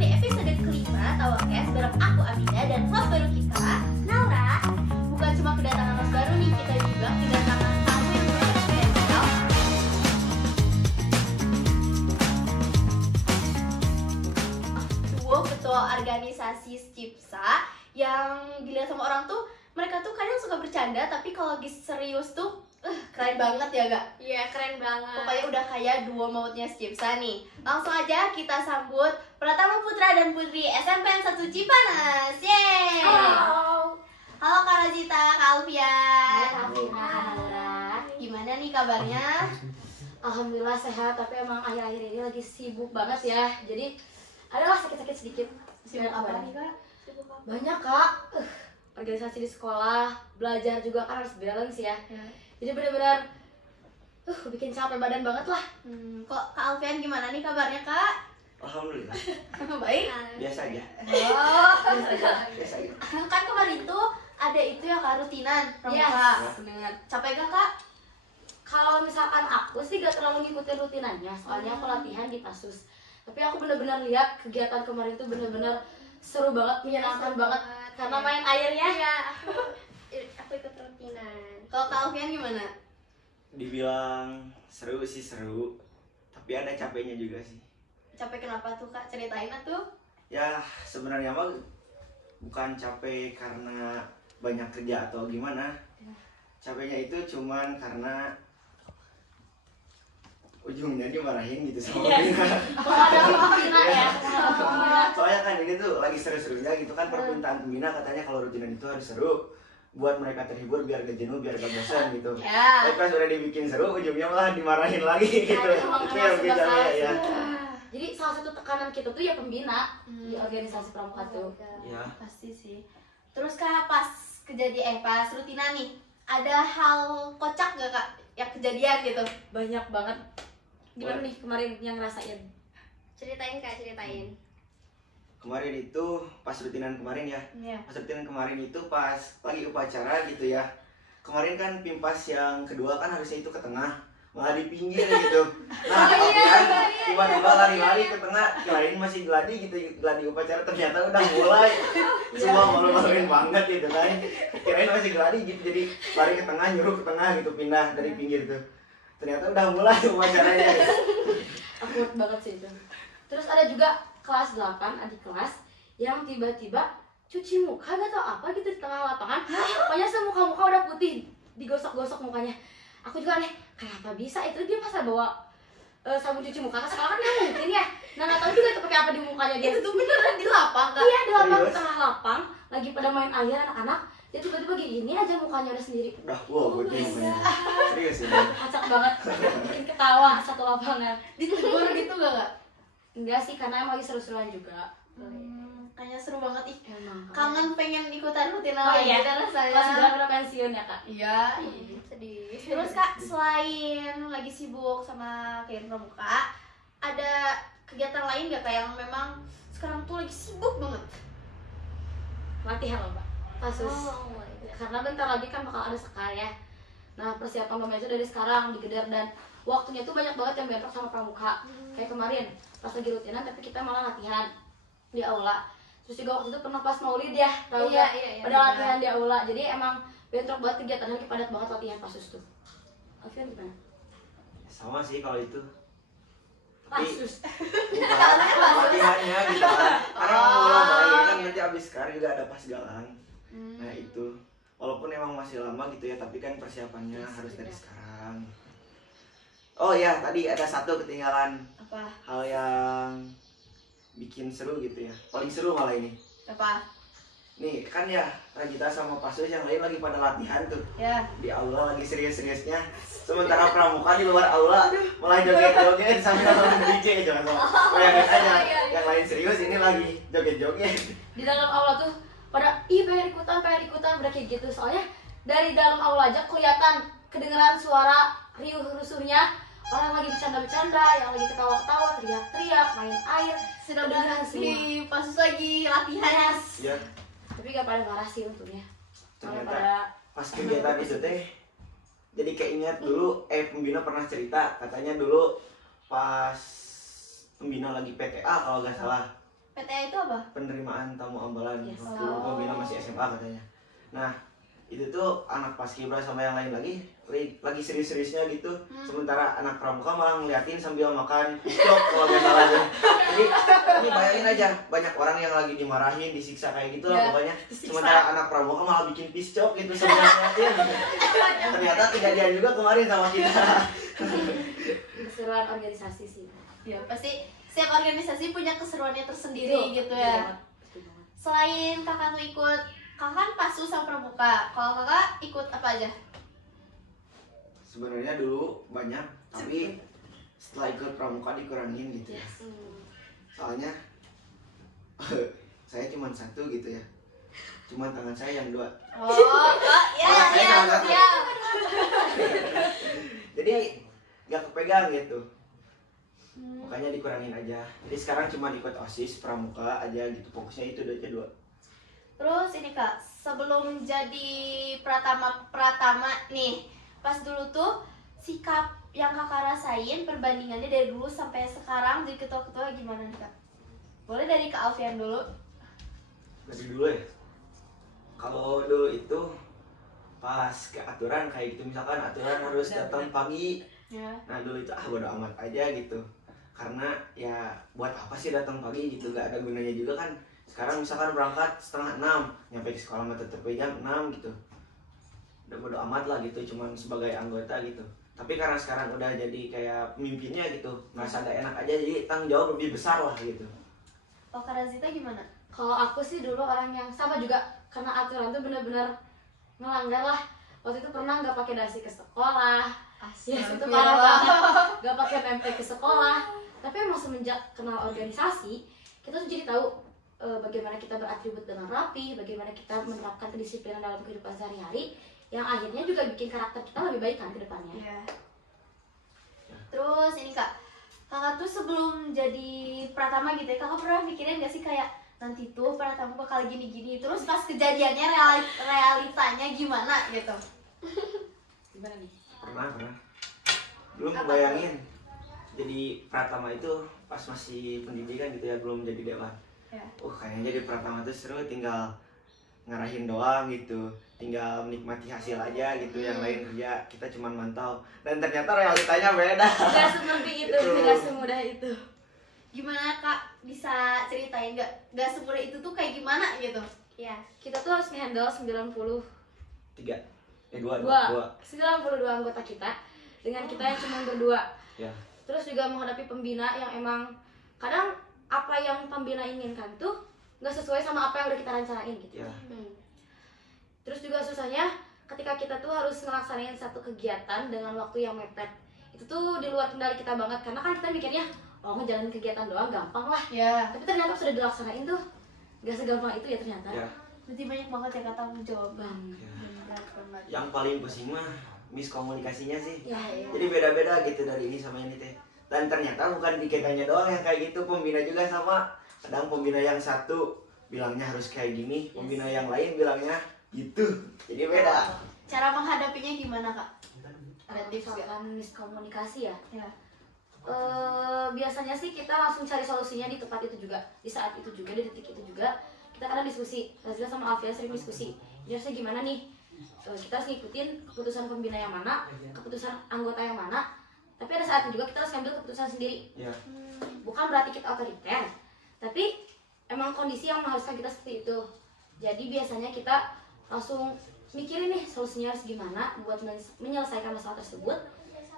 di episode kelima Tawakes bareng aku Amina dan host baru kita, Naura. Bukan cuma kedatangan host baru nih, kita juga kedatangan tamu yang sangat spesial. Duo ketua organisasi Skipsa yang dilihat sama orang tuh, mereka tuh kadang suka bercanda, tapi kalau lagi serius tuh keren banget ya gak? Iya, keren banget. Pokoknya udah kayak duo mautnya Skipsa nih. Langsung aja kita sambut Pratama Putra dan Putri SMPN 1 Cipanas. Yeay! Halo. Halo Kak Razita, Kak Alfian. Alhamdulillah. Gimana nih kabarnya? Alhamdulillah sehat, tapi emang akhir-akhir ini lagi sibuk banget ya. Jadi adalah sakit-sakit sedikit. Sibuk apa nih Kak? Banyak Kak. Organisasi di sekolah, belajar juga kan harus balance ya. Jadi benar-benar bikin capek badan banget lah. Kok Kak Alfian gimana nih kabarnya Kak? Alhamdulillah. Baik. Biasa aja. Oh, Biasa aja. kan kemarin tuh ada itu ya Kak, rutinan pramuka. Yes, bener. Capek gak Kak? Kalau misalkan aku sih gak terlalu ngikutin rutinannya, soalnya aku latihan di Pasus. Tapi aku benar-benar lihat kegiatan kemarin tuh benar-benar seru banget, menyenangkan banget karena main airnya. Iya, aku ikut rutinan. Kalau Kak Alfian gimana? Dibilang seru sih seru, tapi ada capeknya juga sih. Capek kenapa tuh Kak? Ceritain atuh. Ya sebenarnya mah bukan capek karena banyak kerja atau gimana. Capeknya itu cuman karena ujungnya dimarahin gitu sama Pina. Pembina ya. Soalnya kan ini tuh lagi seru-serunya gitu kan, permintaan pembina katanya kalau rutinan itu harus seru buat mereka terhibur biar gak jenuh, biar gak bosan gitu. Ya. Tapi pas udah dibikin seru, ujungnya malah dimarahin lagi gitu. Emang Itu yang bikin capek ya. Jadi salah satu tekanan kita tuh ya pembina di organisasi pramuka tuh. Ya. Pasti sih. Terus Kak pas pas rutinan nih, ada hal kocak gak Kak yang kejadian gitu? Banyak banget. Gimana nih kemarin yang ngerasain? Ceritain Kak, ceritain. Kemarin itu pas rutinan kemarin ya. Iya. Pas rutinan kemarin itu pas lagi upacara gitu ya. Kemarin kan pimpas yang kedua kan harusnya itu ke tengah, malah di pinggir gitu. Nah, Alfian tiba-tiba lari-lari ke tengah, kirain masih gladi gitu, gladi upacara, ternyata udah mulai. Semua malu-maluin banget gitu kan. Kirain masih gladi gitu, jadi lari ke tengah, nyuruh ke tengah gitu, pindah dari pinggir tuh. Ternyata udah mulai upacaranya. Awkward banget sih itu. Terus ada juga kelas 8, adik kelas yang tiba-tiba cuci muka gak tau apa gitu di tengah lapangan. Pokoknya semuka-muka udah putih, digosok-gosok mukanya. Aku juga aneh, kenapa bisa? Itu dia masa bawa sabun cuci muka ke sekolah kan nggak mungkin ya. Nah nggak tahu juga tuh pakai apa di mukanya dia. Itu tuh beneran di lapang Kak? Iya di lapang, di Serius? tengah lapang lagi pada main air anak-anak. Dia tiba-tiba gini aja mukanya udah sendiri. Udah wow, putih mukanya. Serius ya. Kacak banget, bikin ketawa satu lapangan. Ditegur gitu gak Kak? Enggak sih, karena emang lagi seru-seruan juga. Kayaknya seru banget ih. Emang. Kangen pengen ikutan rutinan Oh lagi iya, kan rasanya. Pas udah pensiun ya kak. Iya. Sedih. Terus Kak, selain lagi sibuk sama kegiatan pramuka, ada kegiatan lain gak Kak yang memang sekarang tuh lagi sibuk banget? Latihan loh mbak, Pasus. Oh my God. Karena bentar lagi kan bakal ada sekar ya. Nah persiapan pemain itu dari sekarang digeder dan waktunya tuh banyak banget yang bentrok sama pramuka. Kayak kemarin pas lagi rutinan tapi kita malah latihan di aula. Terus juga waktu itu pernah pas maulid ya, tahu Iya, nggak? iya, iya, Pada benar. latihan di aula. Jadi emang bentrok banget kegiatannya, lagi padat banget latihan Pasus tuh. Alfian gimana? Sama sih kalau itu. Tapi Pasus. bukan latihannya gitu kan. Karena mulai lagi kan nanti abis sekarang juga ada pas galang. Nah itu walaupun emang masih lama gitu ya, tapi kan persiapannya harus dari sekarang. Oh ya, tadi ada satu ketinggalan Apa? hal yang bikin seru gitu ya. Paling seru malah ini. Apa? Nih kan ya Ragita sama Pasus yang lain lagi pada latihan tuh. Ya. Di aula lagi serius-seriusnya. Sementara pramuka di luar aula malah joget-joget sambil DJ jangan salah. Bayangin aja, yang lain serius ini lagi joget-joget. Di dalam aula tuh pada pengen ikutan pada kayak gitu. Soalnya dari dalam aula aja kelihatan kedengeran suara riuh rusuhnya, orang lagi bercanda-bercanda, yang lagi ketawa-ketawa, teriak-teriak, main air. Sedang si Pasus lagi latihan. Ya, Tapi gak pada marah sih untungnya. Malah ternyata pada pas kegiatan itu teh jadi keinget dulu pembina pernah cerita katanya dulu pas pembina lagi PTA kalau nggak salah. PTA itu apa? penerimaan tamu ambalan Yes. waktu Oh. pembina masih SMA katanya. Nah itu tuh anak paskibra sama yang lain lagi serius-seriusnya gitu. Sementara anak pramuka malah ngeliatin sambil makan piscok kalau nggak salah ya. Jadi ini bayangin aja banyak orang yang lagi dimarahin, disiksa kayak gitu lah Ya, pokoknya. disiksa. Sementara anak pramuka malah bikin piscok gitu sambil ngeliatin. Ternyata kejadian juga kemarin sama kita. Keseruan organisasi sih. Ya pasti setiap organisasi punya keseruannya tersendiri gitu ya. Betul banget. Selain kakak tuh ikut, kakak kan pasu sama pramuka. Kalau kakak ikut apa aja? Sebenarnya dulu banyak, tapi setelah ikut pramuka dikurangin gitu ya. Soalnya saya cuma satu gitu ya. Cuma tangan saya yang dua. Oh, ya, Saya ya, salah satu. ya. Jadi nggak kepegang gitu. Makanya dikurangin aja. Jadi sekarang cuma ikut OSIS pramuka aja gitu. Fokusnya itu aja dua. Terus ini kak, sebelum jadi pratama nih, pas dulu tuh sikap yang kakak rasain perbandingannya dari dulu sampai sekarang jadi ketua-ketua gimana nih kak? Boleh dari Kak Alfian dulu. Dari dulu ya. Kalau dulu itu pas ke aturan kayak gitu, misalkan aturan harus datang pagi. Ya. Nah dulu itu bodo amat aja gitu. Karena ya buat apa sih datang pagi gitu, gak ada gunanya juga kan. Sekarang misalkan berangkat 5:30, nyampe ke sekolah mah tetep jam 6 gitu. Udah bodo amat lah gitu, cuman sebagai anggota gitu. Tapi karena sekarang udah jadi kayak pemimpinnya gitu, merasa gak enak aja, jadi tanggung jawab lebih besar lah gitu. Oh Kak Razita gimana? Kalau aku sih dulu orang yang sama juga, karena aturan tuh bener-bener melanggar lah. Waktu itu pernah nggak pakai dasi ke sekolah, ya itu parah banget. Nggak pakai pempek ke sekolah. Tapi emang semenjak kenal organisasi, kita tuh jadi tahu bagaimana kita beratribut dengan rapi, bagaimana kita menerapkan kedisiplinan dalam kehidupan sehari-hari, yang akhirnya juga bikin karakter kita lebih baik kan ke depannya. Iya. Terus ini kak, kakak tuh sebelum jadi pratama gitu ya, kakak pernah mikirin gak sih kayak nanti tuh pratama bakal gini-gini, terus pas kejadiannya realitanya gimana gitu? Gimana nih? Pernah. Dulu Apa ngebayangin jadi pratama itu pas masih pendidikan gitu ya, belum jadi dewan. Ya. Kayaknya jadi pratama tuh seru, tinggal ngarahin doang gitu, tinggal menikmati hasil aja gitu, yang lain kerja, kita cuma mantau. Dan ternyata realitanya beda. Gak seperti itu, Itu. gak semudah itu. Gimana kak, bisa ceritain gak semudah itu tuh kayak gimana gitu? Iya. Kita tuh harus ngehandle 92 anggota kita dengan kita yang cuma berdua. Ya. Terus juga menghadapi pembina yang emang kadang apa yang pembina inginkan tuh nggak sesuai sama apa yang udah kita rencanain gitu. Ya. Terus juga susahnya ketika kita tuh harus ngelaksanain satu kegiatan dengan waktu yang mepet. Itu tuh di luar kendali kita banget, karena kan kita mikirnya ngejalanin kegiatan doang gampang lah. Ya. Tapi ternyata sudah dilaksanain tuh gak segampang itu ya ternyata. Ya. Berarti banyak banget ya kata jawaban. Ya. Berat banget. Yang paling pusing mah miskomunikasinya sih. Ya, Jadi beda-beda gitu dari ini sama ini teh. Dan ternyata bukan di kitanya doang yang kayak gitu, pembina juga sama. Kadang pembina yang satu bilangnya harus kayak gini, pembina yang lain bilangnya gitu. Jadi beda. Cara menghadapinya gimana kak? ada tips misalkan miskomunikasi ya. Ya. Biasanya sih kita langsung cari solusinya di tempat itu juga, di saat itu juga, di detik itu juga. Kita kadang diskusi, Razila sama Alfian sering diskusi. Jadi harusnya gimana nih? Kita harus ngikutin keputusan pembina yang mana, keputusan anggota yang mana. Tapi ada saatnya juga kita harus ngambil keputusan sendiri. Ya. Bukan berarti kita otoriter, tapi emang kondisi yang mengharuskan kita seperti itu. Jadi biasanya kita langsung mikirin nih solusinya harus gimana buat menyelesaikan masalah tersebut,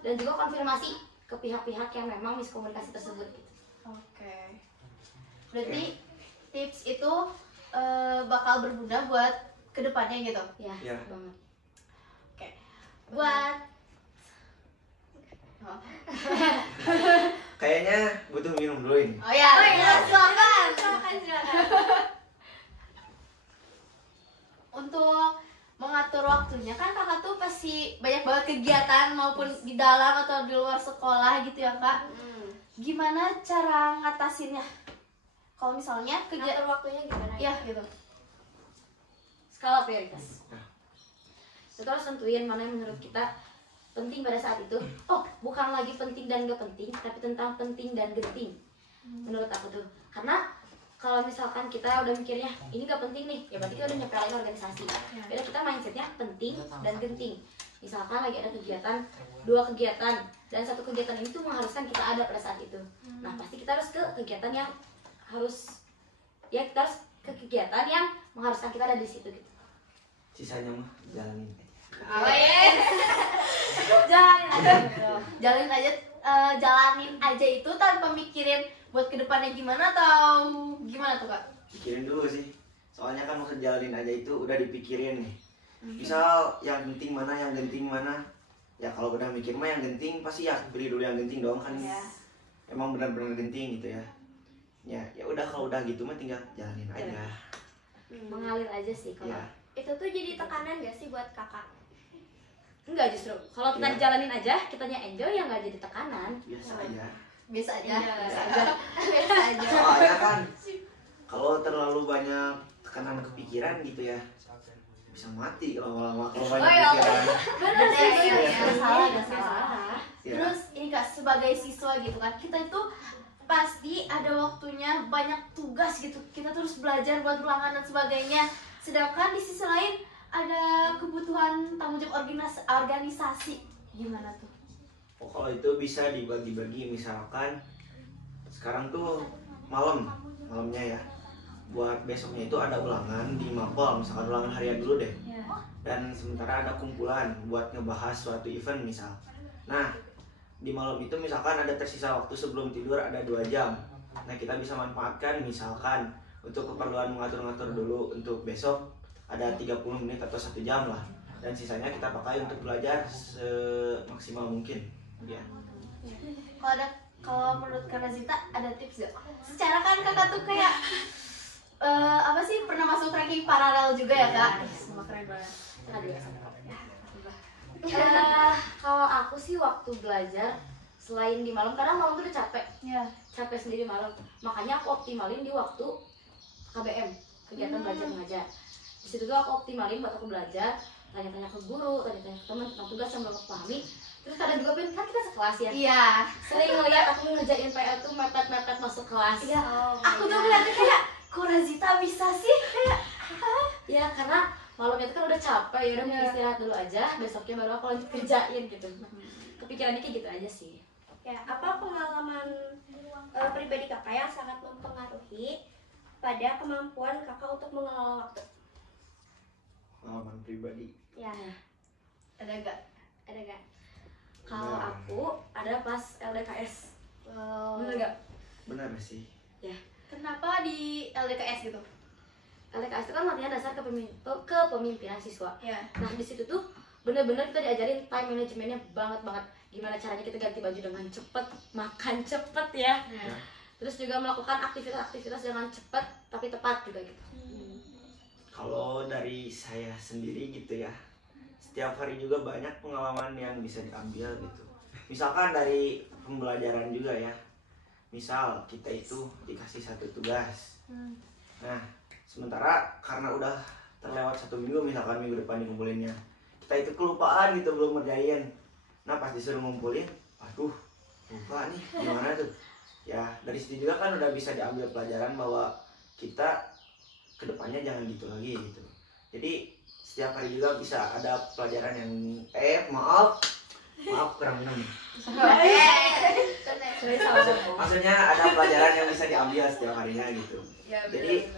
dan juga konfirmasi ke pihak-pihak yang memang miskomunikasi tersebut gitu. Oke. Berarti tips itu bakal berguna buat kedepannya gitu. Ya, Ya. banget. Oke. Buat Kayaknya butuh minum dulu ini. oh ya, silakan. Untuk mengatur waktunya kan kakak tuh pasti banyak banget kegiatan maupun di dalam atau di luar sekolah gitu ya kak. Gimana cara ngatasinnya? Kalau misalnya Ngatur waktunya gimana? ya gitu. Skala prioritas. Kita harus tentuin mana yang menurut kita penting pada saat itu. Bukan lagi penting dan gak penting, tapi tentang penting dan genting. Menurut aku tuh. Karena kalau misalkan kita udah mikirnya ini gak penting nih, ya berarti kita udah nyepelin organisasi. Beda kita mindsetnya penting dan genting. Misalkan lagi ada kegiatan, 2 kegiatan, dan 1 kegiatan ini tuh mengharuskan kita ada pada saat itu. Nah pasti kita harus ke kegiatan yang kita harus ke kegiatan yang mengharuskan kita ada di situ gitu. Sisanya mah jalanin aja. Oh iya. Jalanin aja, jalanin aja itu tanpa mikirin buat kedepannya gimana atau gimana tuh Kak? Pikirin dulu sih, soalnya kan maksud jalanin aja itu udah dipikirin nih. Misal yang genting mana, yang genting mana, ya kalau udah mikir mah yang genting pasti ya pilih dulu yang genting dong kan. Emang benar-benar genting gitu ya. Ya udah kalau udah gitu mah tinggal jalanin aja. Mengalir aja sih kalau. Ya. Itu tuh jadi tekanan gak sih buat kakak? Enggak, justru kalau kita Iya. dijalanin aja, kitanya enjoy ya nggak jadi tekanan. Biasa aja. Biasa aja. Biasa aja. Biasa aja. Soalnya kan kalau terlalu banyak tekanan kepikiran gitu ya bisa mati lama-lama kalau banyak Oh, iya. pikiran. Bener sih, Iya. gak salah, gak Nggak salah. salah. Ya. Terus ini Kak, sebagai siswa gitu kan, kita itu pasti ada waktunya banyak tugas gitu. Kita terus belajar buat ulangan dan sebagainya. Sedangkan di sisi lain ada kebutuhan tanggung jawab organisasi. Gimana tuh? Oh, kalau itu bisa dibagi-bagi, misalkan sekarang tuh malamnya ya, buat besoknya itu ada ulangan di mapel, misalkan ulangan harian dulu deh, dan sementara ada kumpulan buat ngebahas suatu event misal. Nah di malam itu misalkan ada tersisa waktu sebelum tidur ada 2 jam. Nah kita bisa manfaatkan misalkan untuk keperluan mengatur-ngatur dulu untuk besok ada 30 menit atau 1 jam lah, dan sisanya kita pakai untuk belajar semaksimal mungkin ya. Kalau menurut Kak Razita ada tips gak? Secara kan kakak tuh kayak apa sih, pernah masuk ranking paralel juga ya Kak? Semua keren banget. Kalau aku sih waktu belajar selain di malam, kadang malam tuh udah capek, Ya. capek sendiri malam. Makanya aku optimalin di waktu KBM, kegiatan belajar mengajar. Di situ tuh aku optimalin buat aku belajar, tanya-tanya ke guru, tanya-tanya ke teman tentang tugas yang belum aku pahami. Terus kadang juga kan kita sekelas ya. Iya. Sering ngeliat aku ngerjain PR tuh mepet-mepet masuk kelas. Iya. Oh, Aku tuh ngeliatnya kayak, kok Razita bisa sih? Kayak Ya karena malamnya itu kan udah capek, ya udah mau istirahat dulu aja, besoknya baru aku lanjut kerjain gitu. Kepikirannya kayak gitu aja sih. Ya, apa pengalaman pribadi kakak yang sangat mempengaruhi pada kemampuan kakak untuk mengelola waktu? Pengalaman pribadi Ya, ada gak? ada gak? Kalau aku ada pas LDKS. Bener gak? benar sih. Kenapa di LDKS gitu? LDKS itu kan latihan dasar kepemimpinan siswa. Ya. Nah di situ tuh bener-bener kita diajarin time managementnya banget. Gimana caranya kita ganti baju dengan cepet, makan cepet ya. Terus juga melakukan aktivitas-aktivitas dengan cepet tapi tepat juga gitu. Kalau dari saya sendiri gitu ya, setiap hari juga banyak pengalaman yang bisa diambil gitu. Misalkan dari pembelajaran juga ya, misal kita itu dikasih satu tugas. Nah sementara karena udah terlewat 1 minggu, misalkan minggu depan dikumpulinnya, kita itu kelupaan gitu belum ngerjain. Nah pas disuruh ngumpulin, aduh lupa nih gimana tuh ya. Dari situ juga kan udah bisa diambil pelajaran bahwa kita kedepannya jangan gitu lagi gitu. Jadi setiap hari juga bisa ada pelajaran yang maaf kurang minum. Maksudnya ada pelajaran yang bisa diambil setiap harinya gitu. Jadi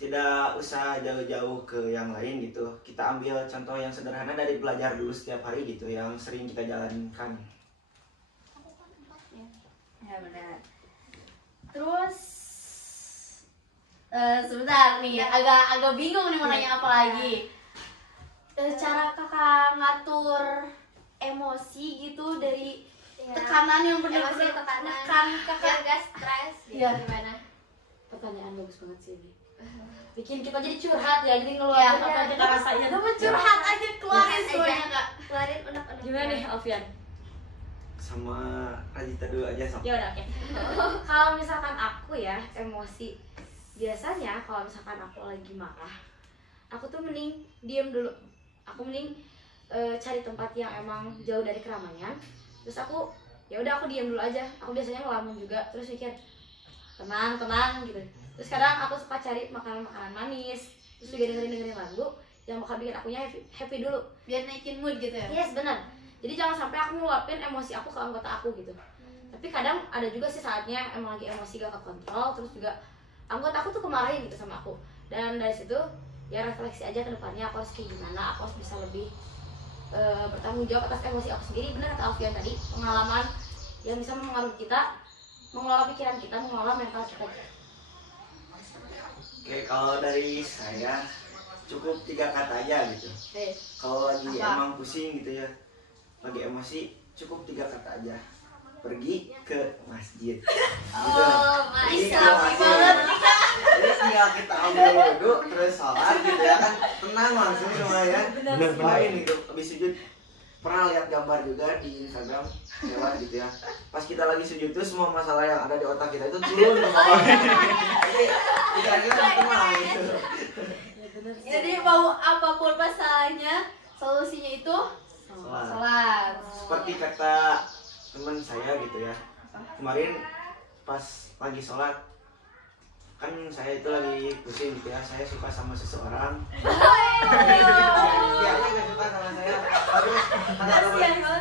tidak usah jauh-jauh ke yang lain gitu. Kita ambil contoh yang sederhana dari belajar dulu setiap hari gitu, yang sering kita jalankan. Ya benar. Terus sebentar nih, agak bingung nih mau nanya apa lagi. Cara kakak ngatur emosi gitu dari tekanan yang Emosi, benar-benar tekanan, menekan kakak. biar gak stres gitu, Iya. gimana? Pertanyaan bagus banget sih ini. Bikin kita jadi curhat ya, jadi ngeluarin apa yang kita rasain. Kamu curhat aja, keluarin Curhat semuanya aja. kak. Keluarin unek-unek. Gimana nih Alfian? Sama Rajita dulu aja sok. Ya udah oke. Kalau misalkan aku ya emosi, biasanya kalau misalkan aku lagi marah, aku tuh mending diem dulu. Aku mending cari tempat yang emang jauh dari keramaian. Terus aku ya udah aku diem dulu aja. Aku biasanya ngelamun juga, terus mikir tenang gitu. Terus kadang aku suka cari makanan manis, terus juga dengerin lagu yang bakal bikin akunya happy dulu. Biar naikin mood gitu ya. Yes, benar. Jadi jangan sampai aku ngeluapin emosi aku ke anggota aku gitu. Tapi kadang ada juga sih saatnya emang lagi emosi gak kekontrol, terus juga anggota aku tuh kemarahin gitu sama aku. Dan dari situ ya refleksi aja ke depannya aku harus kayak gimana, aku harus bisa lebih bertanggung jawab atas emosi aku sendiri. Benar kata Alfian tadi, pengalaman yang bisa mempengaruhi kita, mengelola pikiran kita, mengelola mental kita. Oke, kalau dari saya cukup 3 kata aja gitu. Kalau lagi emang pusing gitu ya, lagi emosi, cukup 3 kata aja. Pergi ke masjid. Gitu. Pergi ke masjid. Jadi tinggal kita ambil wudhu, terus sholat gitu ya kan, tenang langsung semuanya. Main gitu, habis sujud. Pernah lihat gambar juga di Instagram lewat gitu ya. Pas kita lagi sujud tuh semua masalah yang ada di otak kita itu turun ke bawah. Jadi pikiran kita tenang gitu. Jadi mau apapun masalahnya, solusinya itu Sholat. sholat. Seperti kata teman saya gitu ya, kemarin pas lagi sholat, kan saya itu lagi pusing gitu ya, saya suka sama seseorang. Dia aja gak suka sama saya. Terus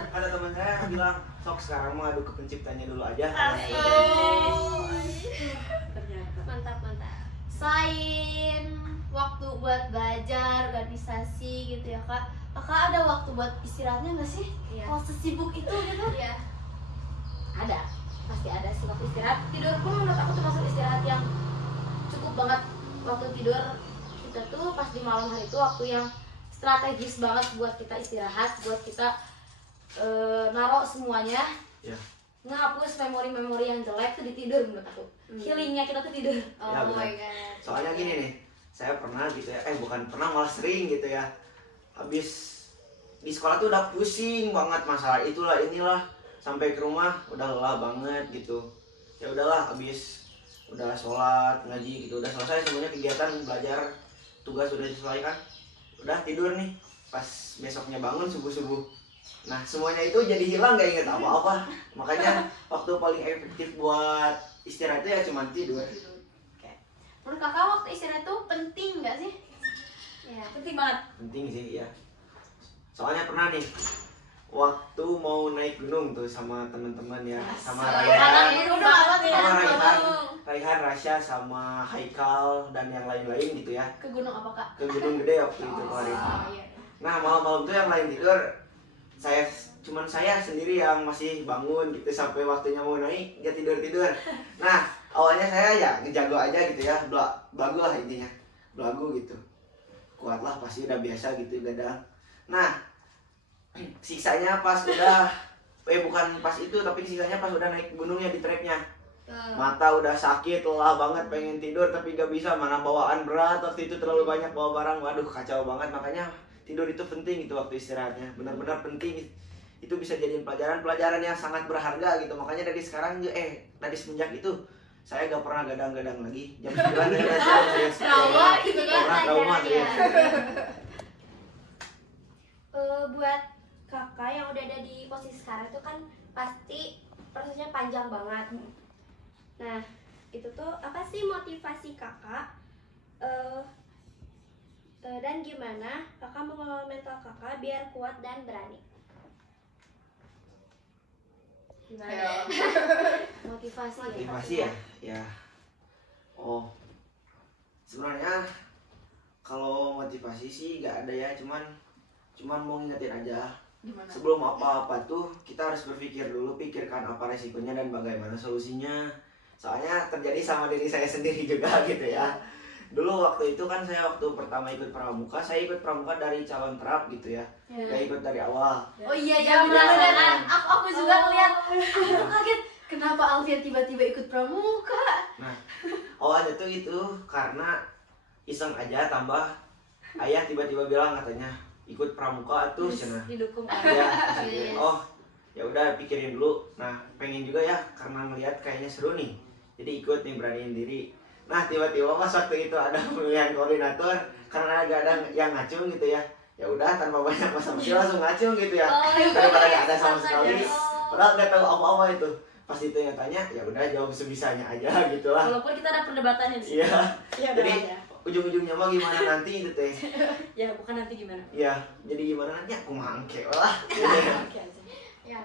ada teman saya bilang, sok sekarang mau adu ke penciptanya dulu aja. Mantap. Selain waktu buat belajar, organisasi gitu ya kak, kakak ada waktu buat istirahatnya nggak sih? Iya. Kalau sesibuk itu gitu? Iya. Ada, pasti ada sih waktu istirahat. Tidur pun menurut aku termasuk istirahat yang cukup banget. Waktu tidur kita tuh pas di malam hari itu waktu yang strategis banget buat kita istirahat, buat kita naruh semuanya, Ya. ngehapus memori-memori yang jelek tuh di tidur menurut aku. Healingnya kita tuh tidur. Ya, Oh benar. my god. Soalnya gini nih, saya pernah gitu ya, bukan pernah, malah sering gitu ya. Habis di sekolah tuh udah pusing banget masalah itulah inilah, sampai ke rumah udah lelah banget gitu. Ya udahlah, habis udah sholat, ngaji gitu, udah selesai semuanya kegiatan belajar, tugas udah diselesaikan, udah tidur nih. Pas besoknya bangun subuh-subuh, nah semuanya itu jadi hilang, gak inget apa-apa. Makanya waktu paling efektif buat istirahat itu ya cuma tidur. Menurut kakak waktu istirahat tuh penting nggak sih? Iya. Penting banget. Penting sih ya, soalnya pernah nih waktu mau naik gunung tuh sama teman-teman ya, sama Raihan, Rasya, sama Haikal dan yang lain-lain gitu ya, Ke gunung apa kak? ke Gunung Gede waktu itu kemarin. Iya. Nah malam-malam tuh yang lain tidur, cuman saya sendiri yang masih bangun gitu sampai waktunya mau naik dia tidur. Nah awalnya saya ya ngejago aja gitu ya, belagu lah intinya, belagu gitu, kuatlah pasti udah biasa gitu gadang. Nah siksanya pas udah bukan pas itu, tapi siksanya pas udah naik gunungnya di treknya, mata udah sakit, lelah banget, pengen tidur tapi gak bisa, mana bawaan berat waktu itu, terlalu banyak bawa barang, waduh kacau banget. Makanya tidur itu penting gitu waktu istirahatnya, benar-benar penting. Itu bisa jadiin pelajaran yang sangat berharga gitu. Makanya dari sekarang dari semenjak itu saya gak pernah gadang-gadang lagi jam 9 serius. Trauma gitu kan? Trauma serius. Buat kakak yang udah ada di posisi sekarang itu kan pasti prosesnya panjang banget. Nah, itu tuh apa sih motivasi kakak dan gimana kakak mengelola mental kakak biar kuat dan berani? Motivasi ya. Oh, sebenarnya kalau motivasi sih gak ada ya, cuman mau ngingetin aja. Gimana? Sebelum apa-apa tuh kita harus berpikir dulu, pikirkan apa resikonya dan bagaimana solusinya. Soalnya terjadi sama diri saya sendiri juga gitu ya. Dulu waktu itu kan saya waktu pertama ikut pramuka, saya ikut pramuka dari calon terap gitu ya. Gak ikut dari awal. Oh iya benar. Aku juga ngeliat. Aku kaget. Kenapa Alfian tiba-tiba ikut pramuka? Nah, awalnya tuh itu karena iseng aja, tambah ayah tiba-tiba bilang katanya ikut pramuka tuh cenah. didukung Ya, oh ya udah pikirin dulu. Nah pengen juga ya karena melihat kayaknya seru nih, jadi ikut nih, beraniin diri. Nah tiba-tiba pas waktu itu ada pemilihan koordinator, karena gak ada yang ngacung gitu ya, ya udah tanpa banyak basa-basi langsung ngacung gitu ya, daripada gak ada sama sekali, padahal gak tahu apa-apa itu. pas ditanya tanya ya udah jawab sebisanya aja gitu lah. Walaupun kita ada perdebatannya di sini. Iya. Ya udah Jadi aja. ujung-ujungnya mah gimana nanti itu teh. Ya bukan nanti gimana. Iya, jadi gimana nanti aku mangke lah. Oke aja. Ya.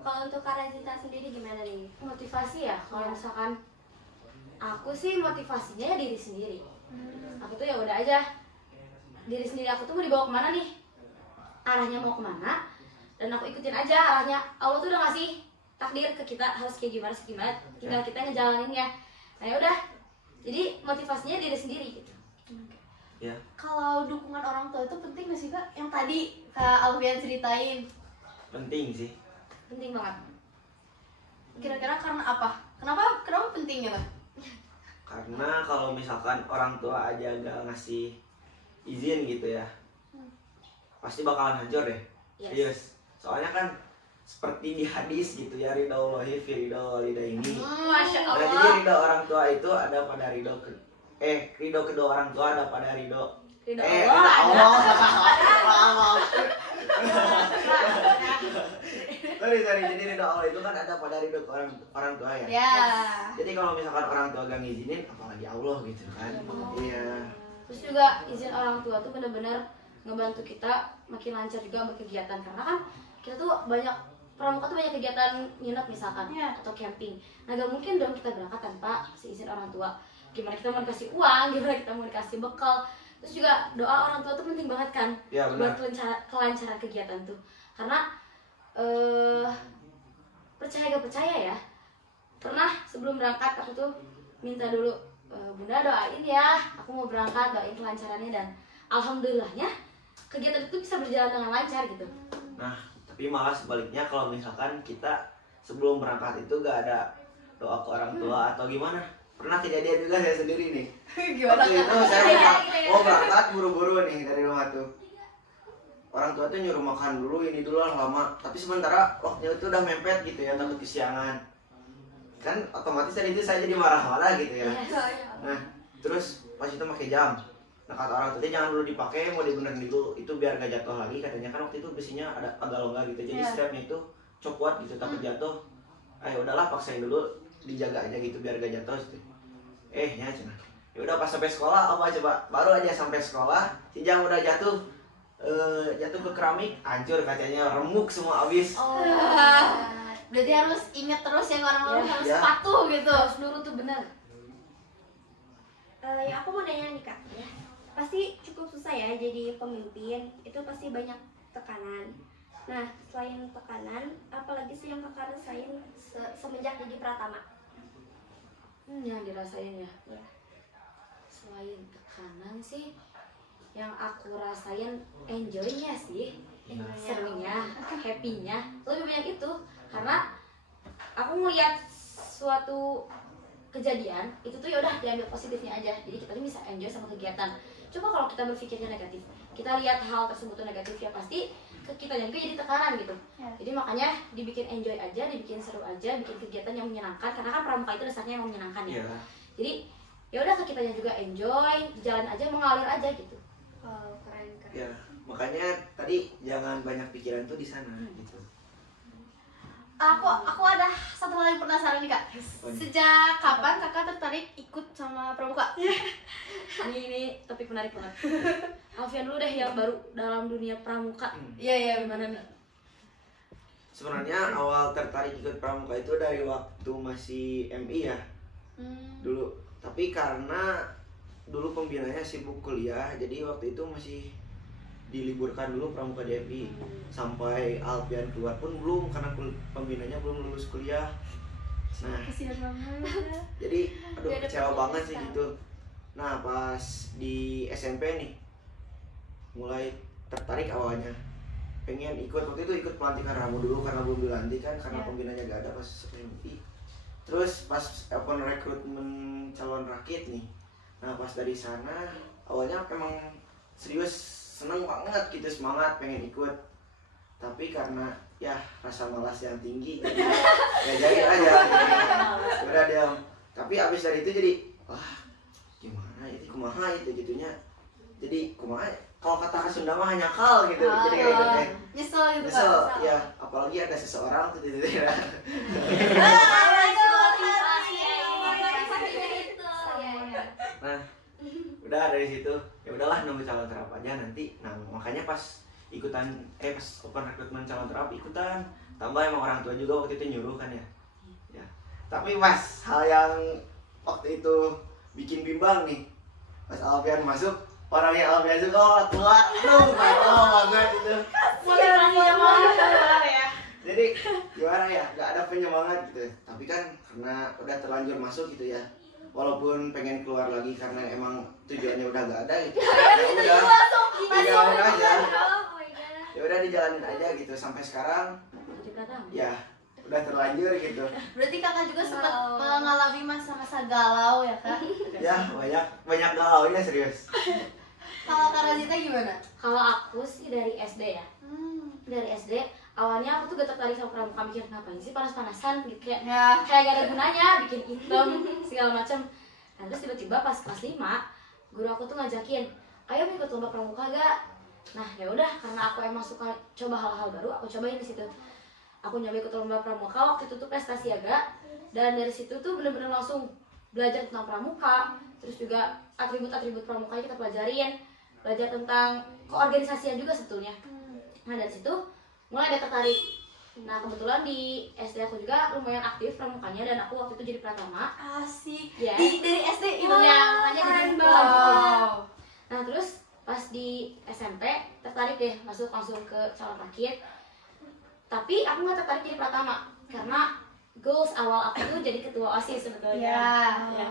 Kalau untuk Kak Razita sendiri gimana nih? Motivasi ya, kalau misalkan aku sih motivasinya ya diri sendiri. Aku tuh ya udah aja diri sendiri, aku tuh mau dibawa kemana nih, arahnya mau kemana, dan aku ikutin aja arahnya. Allah tuh udah ngasih takdir ke kita harus kayak gimana tinggal kita ngejalaninnya. Nah ya udah, jadi motivasinya diri sendiri gitu. Ya. Kalau dukungan orang tua itu penting gak sih Kak? Yang tadi Kak Alfian ceritain. Penting sih. Penting banget. Kira-kira karena apa? Kenapa pentingnya Kak? Karena kalau misalkan orang tua aja gak ngasih izin gitu ya, pasti bakalan hancur deh. Yes. Serius. Soalnya kan seperti di hadis gitu ya, ridha Allahi fi ridha walidaini. Masya Nah, jadi Allah. ridho orang tua itu ada pada ridho kedua orang tua ada pada ridho Ridho ridho Allah Allah. Sorry, jadi ridho Allah itu kan ada pada ridho ke orang tua ya. Ya. Jadi kalau misalkan orang tua gak ngizinin, apalagi Allah gitu kan. Iya. Terus juga izin orang tua tuh benar-benar ngebantu kita makin lancar juga berkegiatan, karena kan kita tuh banyak pramuka tuh banyak kegiatan nginep misalkan atau camping. Nah gak mungkin dong kita berangkat tanpa seizin orang tua. Gimana kita mau dikasih uang, gimana kita mau dikasih bekal. Terus juga doa orang tua tuh penting banget kan, Ya, benar. buat kelancaran kegiatan tuh. Karena percaya gak percaya ya, pernah sebelum berangkat aku tuh minta dulu, Bunda doain ya, aku mau berangkat, doain kelancarannya, dan alhamdulillahnya kegiatan itu bisa berjalan dengan lancar gitu. Nah, tapi malah sebaliknya kalau misalkan kita sebelum berangkat itu gak ada doa ke orang tua atau gimana. Pernah kejadian juga saya sendiri nih. Gimana Waktu itu Kak? saya mau berangkat buru-buru nih dari rumah tuh. Orang tua tuh nyuruh makan dulu, ini dulu lah lama. Tapi sementara waktunya itu udah mepet gitu ya, takut kesiangan. Kan otomatis dari itu saya jadi marah-marah gitu ya. Nah, terus pas itu pakai jam. Nah, kata orang tua jangan dulu dipakai, mau dibenerin dulu. Itu biar gak jatuh lagi katanya. Kan waktu itu besinya ada agak longgar gitu. Jadi strapnya itu copot gitu, takut jatuh. Ayo udahlah paksain dulu, dijaga aja gitu biar gak jatuh gitu. Ya cenah. Ya udah pas sampai sekolah apa coba? Baru aja sampai sekolah, si jam udah jatuh. Jatuh ke keramik, hancur kacanya, remuk semua habis. Oh. Berarti harus ingat terus ya orang-orang harus Ya. patuh gitu. Harus nurut tuh benar. Ya aku mau nanya nih Kak, ya. Pasti cukup susah ya jadi pemimpin, itu pasti banyak tekanan. Nah, selain tekanan, apalagi sih yang Kakak rasain semenjak jadi Pratama? Yang dirasain ya. Ya. Selain tekanan sih, yang aku rasain enjoy-nya sih, serunya, happy-nya, lebih banyak itu. Karena aku ngeliat suatu kejadian itu tuh ya udah diambil positifnya aja, jadi kita tuh bisa enjoy sama kegiatan. Coba kalau kita berpikirnya negatif, kita lihat hal tersebut tuh negatif, ya pasti ke kita juga jadi tekanan gitu. Jadi makanya dibikin enjoy aja, dibikin seru aja, bikin kegiatan yang menyenangkan, karena kan pramuka itu dasarnya yang menyenangkan ya. Jadi ya udah ke kitanya juga enjoy, jalan aja, mengalir aja gitu. Oh, keren. Ya, makanya tadi jangan banyak pikiran tuh di sana gitu. Aku ada satu hal yang penasaran nih Kak. Sejak kapan Kakak tertarik ikut sama pramuka? Ini topik menarik banget. Alfian dulu deh yang baru dalam dunia pramuka. Iya, Gimana nih? Sebenarnya awal tertarik ikut pramuka itu dari waktu masih MI ya dulu. Tapi karena dulu pembinanya sibuk kuliah, jadi waktu itu masih diliburkan dulu pramuka di MI sampai Alfian keluar pun belum, karena pembinanya belum lulus kuliah. Nah, Kasihan banget. jadi aduh kecewa banget sih gitu. Nah, pas di SMP nih mulai tertarik awalnya, pengen ikut. Waktu itu ikut pelantikan ramu dulu karena belum dilantik kan, karena pembinanya gak ada pas MI. Terus pas open rekrutmen calon rakit nih, nah pas dari sana awalnya emang serius seneng banget gitu, semangat pengen ikut. Tapi karena ya rasa malas yang tinggi jadi ya jadi aja udah diam. Tapi abis dari itu jadi wah gimana itu kumaha itu gitunya, jadi kumaha kalau kata Sunda mah nyakal gitu. Jadi kayak gitu teh. Nyesel gitu Nyesel, Kak. ya apalagi ada seseorang tuh gitu ya. Nah, udah dari situ ya udahlah nunggu calon terap aja nanti. Nah, makanya pas pas open recruitment calon terap ikutan. Tambah emang orang tua juga waktu itu nyuruh kan ya. Ya. Tapi pas hal yang waktu itu bikin bimbang nih. Pas Alfian masuk, orangnya Alfian itu keluar. Aduh, banget itu. Jadi gimana ya, gak ada penyemangat gitu. Tapi kan karena udah terlanjur masuk gitu ya, walaupun pengen keluar lagi karena emang tujuannya udah gak ada gitu. Ya udah, dijalanin aja. Ya udah dijalanin aja gitu sampai sekarang. Ya udah terlanjur gitu. Berarti kakak juga sempat mengalami masa-masa galau ya kak? Ya banyak galaunya serius. Kalau Kak Razita gimana? Kalau aku sih dari SD ya. Dari SD awalnya aku tuh gak tertarik sama pramuka, mikir ngapain sih panas-panasan gitu, kayak gak ada gunanya, bikin hitam segala macam. Nah terus tiba-tiba pas kelas 5 guru aku tuh ngajakin, ayo ikut lomba pramuka gak? Nah ya udah, karena aku emang suka coba hal-hal baru, aku cobain di situ. Aku nyoba ikut lomba pramuka, waktu itu tuh prestasi agak, dan dari situ tuh bener-bener langsung belajar tentang pramuka, terus juga atribut-atribut pramuka kita pelajarin, belajar tentang keorganisasian juga sebetulnya. Nah dari situ mulai ada tertarik. Nah kebetulan di SD aku juga lumayan aktif pramukanya, dan aku waktu itu jadi pratama. Asik. Ya. Dari SD itu Ya, makanya jadi keren kelas gitu. banget. Nah terus pas di SMP tertarik deh masuk langsung ke calon rakit. Tapi aku nggak tertarik jadi pratama karena goals awal aku tuh jadi ketua OSIS sebetulnya. Ya.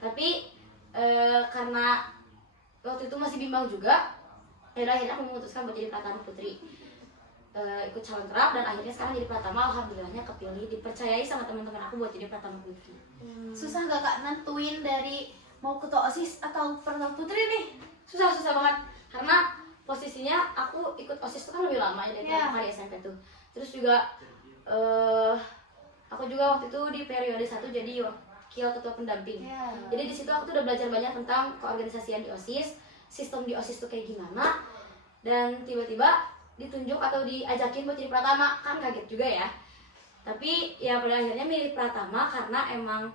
Tapi karena waktu itu masih bimbang juga, akhirnya aku memutuskan buat jadi pratama putri. Ikut calon terap, dan akhirnya sekarang jadi pratama. Alhamdulillahnya kepilih, dipercayai sama teman-teman aku buat jadi pratama putri. Susah gak kak nentuin dari mau ketua OSIS atau pratama putri nih? Susah banget karena posisinya aku ikut OSIS itu kan lebih lama ya dari pramuka di SMP tuh. Terus juga aku juga waktu itu di periode 1 jadi wakil ketua pendamping. Jadi di situ aku tuh udah belajar banyak tentang keorganisasian di OSIS, sistem di OSIS tuh kayak gimana, dan tiba-tiba ditunjuk atau diajakin buat jadi pratama, kan kaget juga ya. Tapi ya pada akhirnya milih pratama karena emang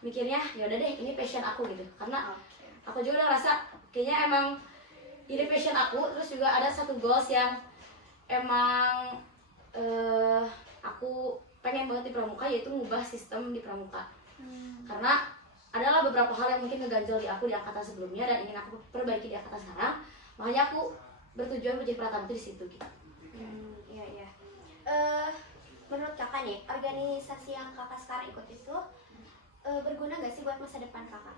mikirnya ya udah deh ini passion aku gitu. Karena aku juga udah ngerasa kayaknya emang ini passion aku. Terus juga ada satu goals yang emang aku pengen banget di pramuka, yaitu ngubah sistem di pramuka. Karena adalah beberapa hal yang mungkin ngeganjel di aku di angkatan sebelumnya dan ingin aku perbaiki di angkatan sekarang. Makanya aku bertujuan menjadi pratama di situ gitu. Iya. Menurut kakak nih, organisasi yang kakak sekarang ikut itu berguna gak sih buat masa depan kakak?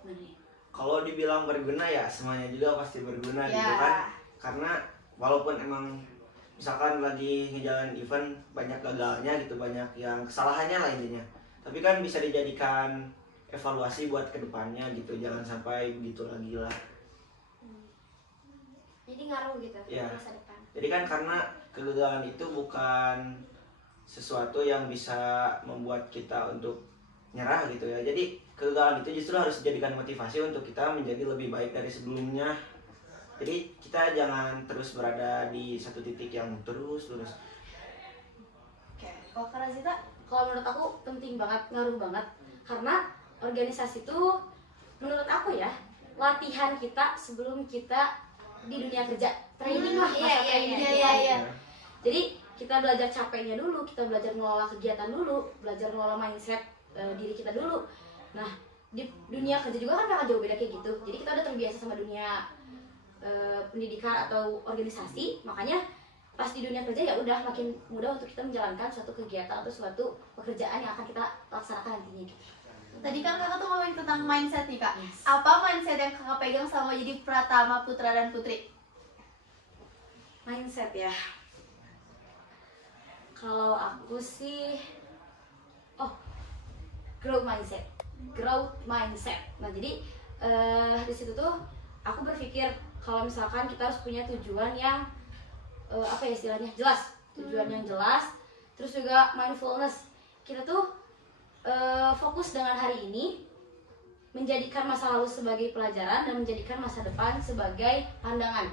Gimana ya? Kalau dibilang berguna ya semuanya juga pasti berguna gitu kan. Karena walaupun emang misalkan lagi ngejalanin event banyak gagalnya gitu, banyak yang kesalahannya lah intinya. Tapi kan bisa dijadikan evaluasi buat kedepannya gitu, jangan sampai begitu lagi lah. Jadi ngaruh gitu Ya. masa depan. Jadi kan karena kegagalan itu bukan sesuatu yang bisa membuat kita untuk nyerah gitu ya. Jadi kegagalan itu justru harus dijadikan motivasi untuk kita menjadi lebih baik dari sebelumnya. Jadi kita jangan terus berada di satu titik yang terus. Oke. Kalau Kak Razita? Kalau menurut aku penting banget, ngaruh banget. Karena organisasi itu menurut aku ya, latihan kita sebelum kita di dunia kerja, training lah, masa training. Iya. Jadi kita belajar capeknya dulu, kita belajar mengelola kegiatan dulu, belajar mengelola mindset diri kita dulu. Nah di dunia kerja juga kan gak jauh beda kayak gitu. Jadi kita udah terbiasa sama dunia pendidikan atau organisasi, makanya pas di dunia kerja ya udah makin mudah untuk kita menjalankan suatu kegiatan atau suatu pekerjaan yang akan kita laksanakan nantinya gitu. Tadi kan kakak tuh ngomongin tentang mindset nih kak. Yes. Apa mindset yang kakak pegang sama jadi pratama putra dan putri? Mindset ya. Kalau aku sih, growth mindset. Nah jadi di situ tuh aku berpikir kalau misalkan kita harus punya tujuan yang apa ya istilahnya jelas, tujuan yang jelas. Terus juga mindfulness. Kita tuh fokus dengan hari ini, menjadikan masa lalu sebagai pelajaran dan menjadikan masa depan sebagai pandangan.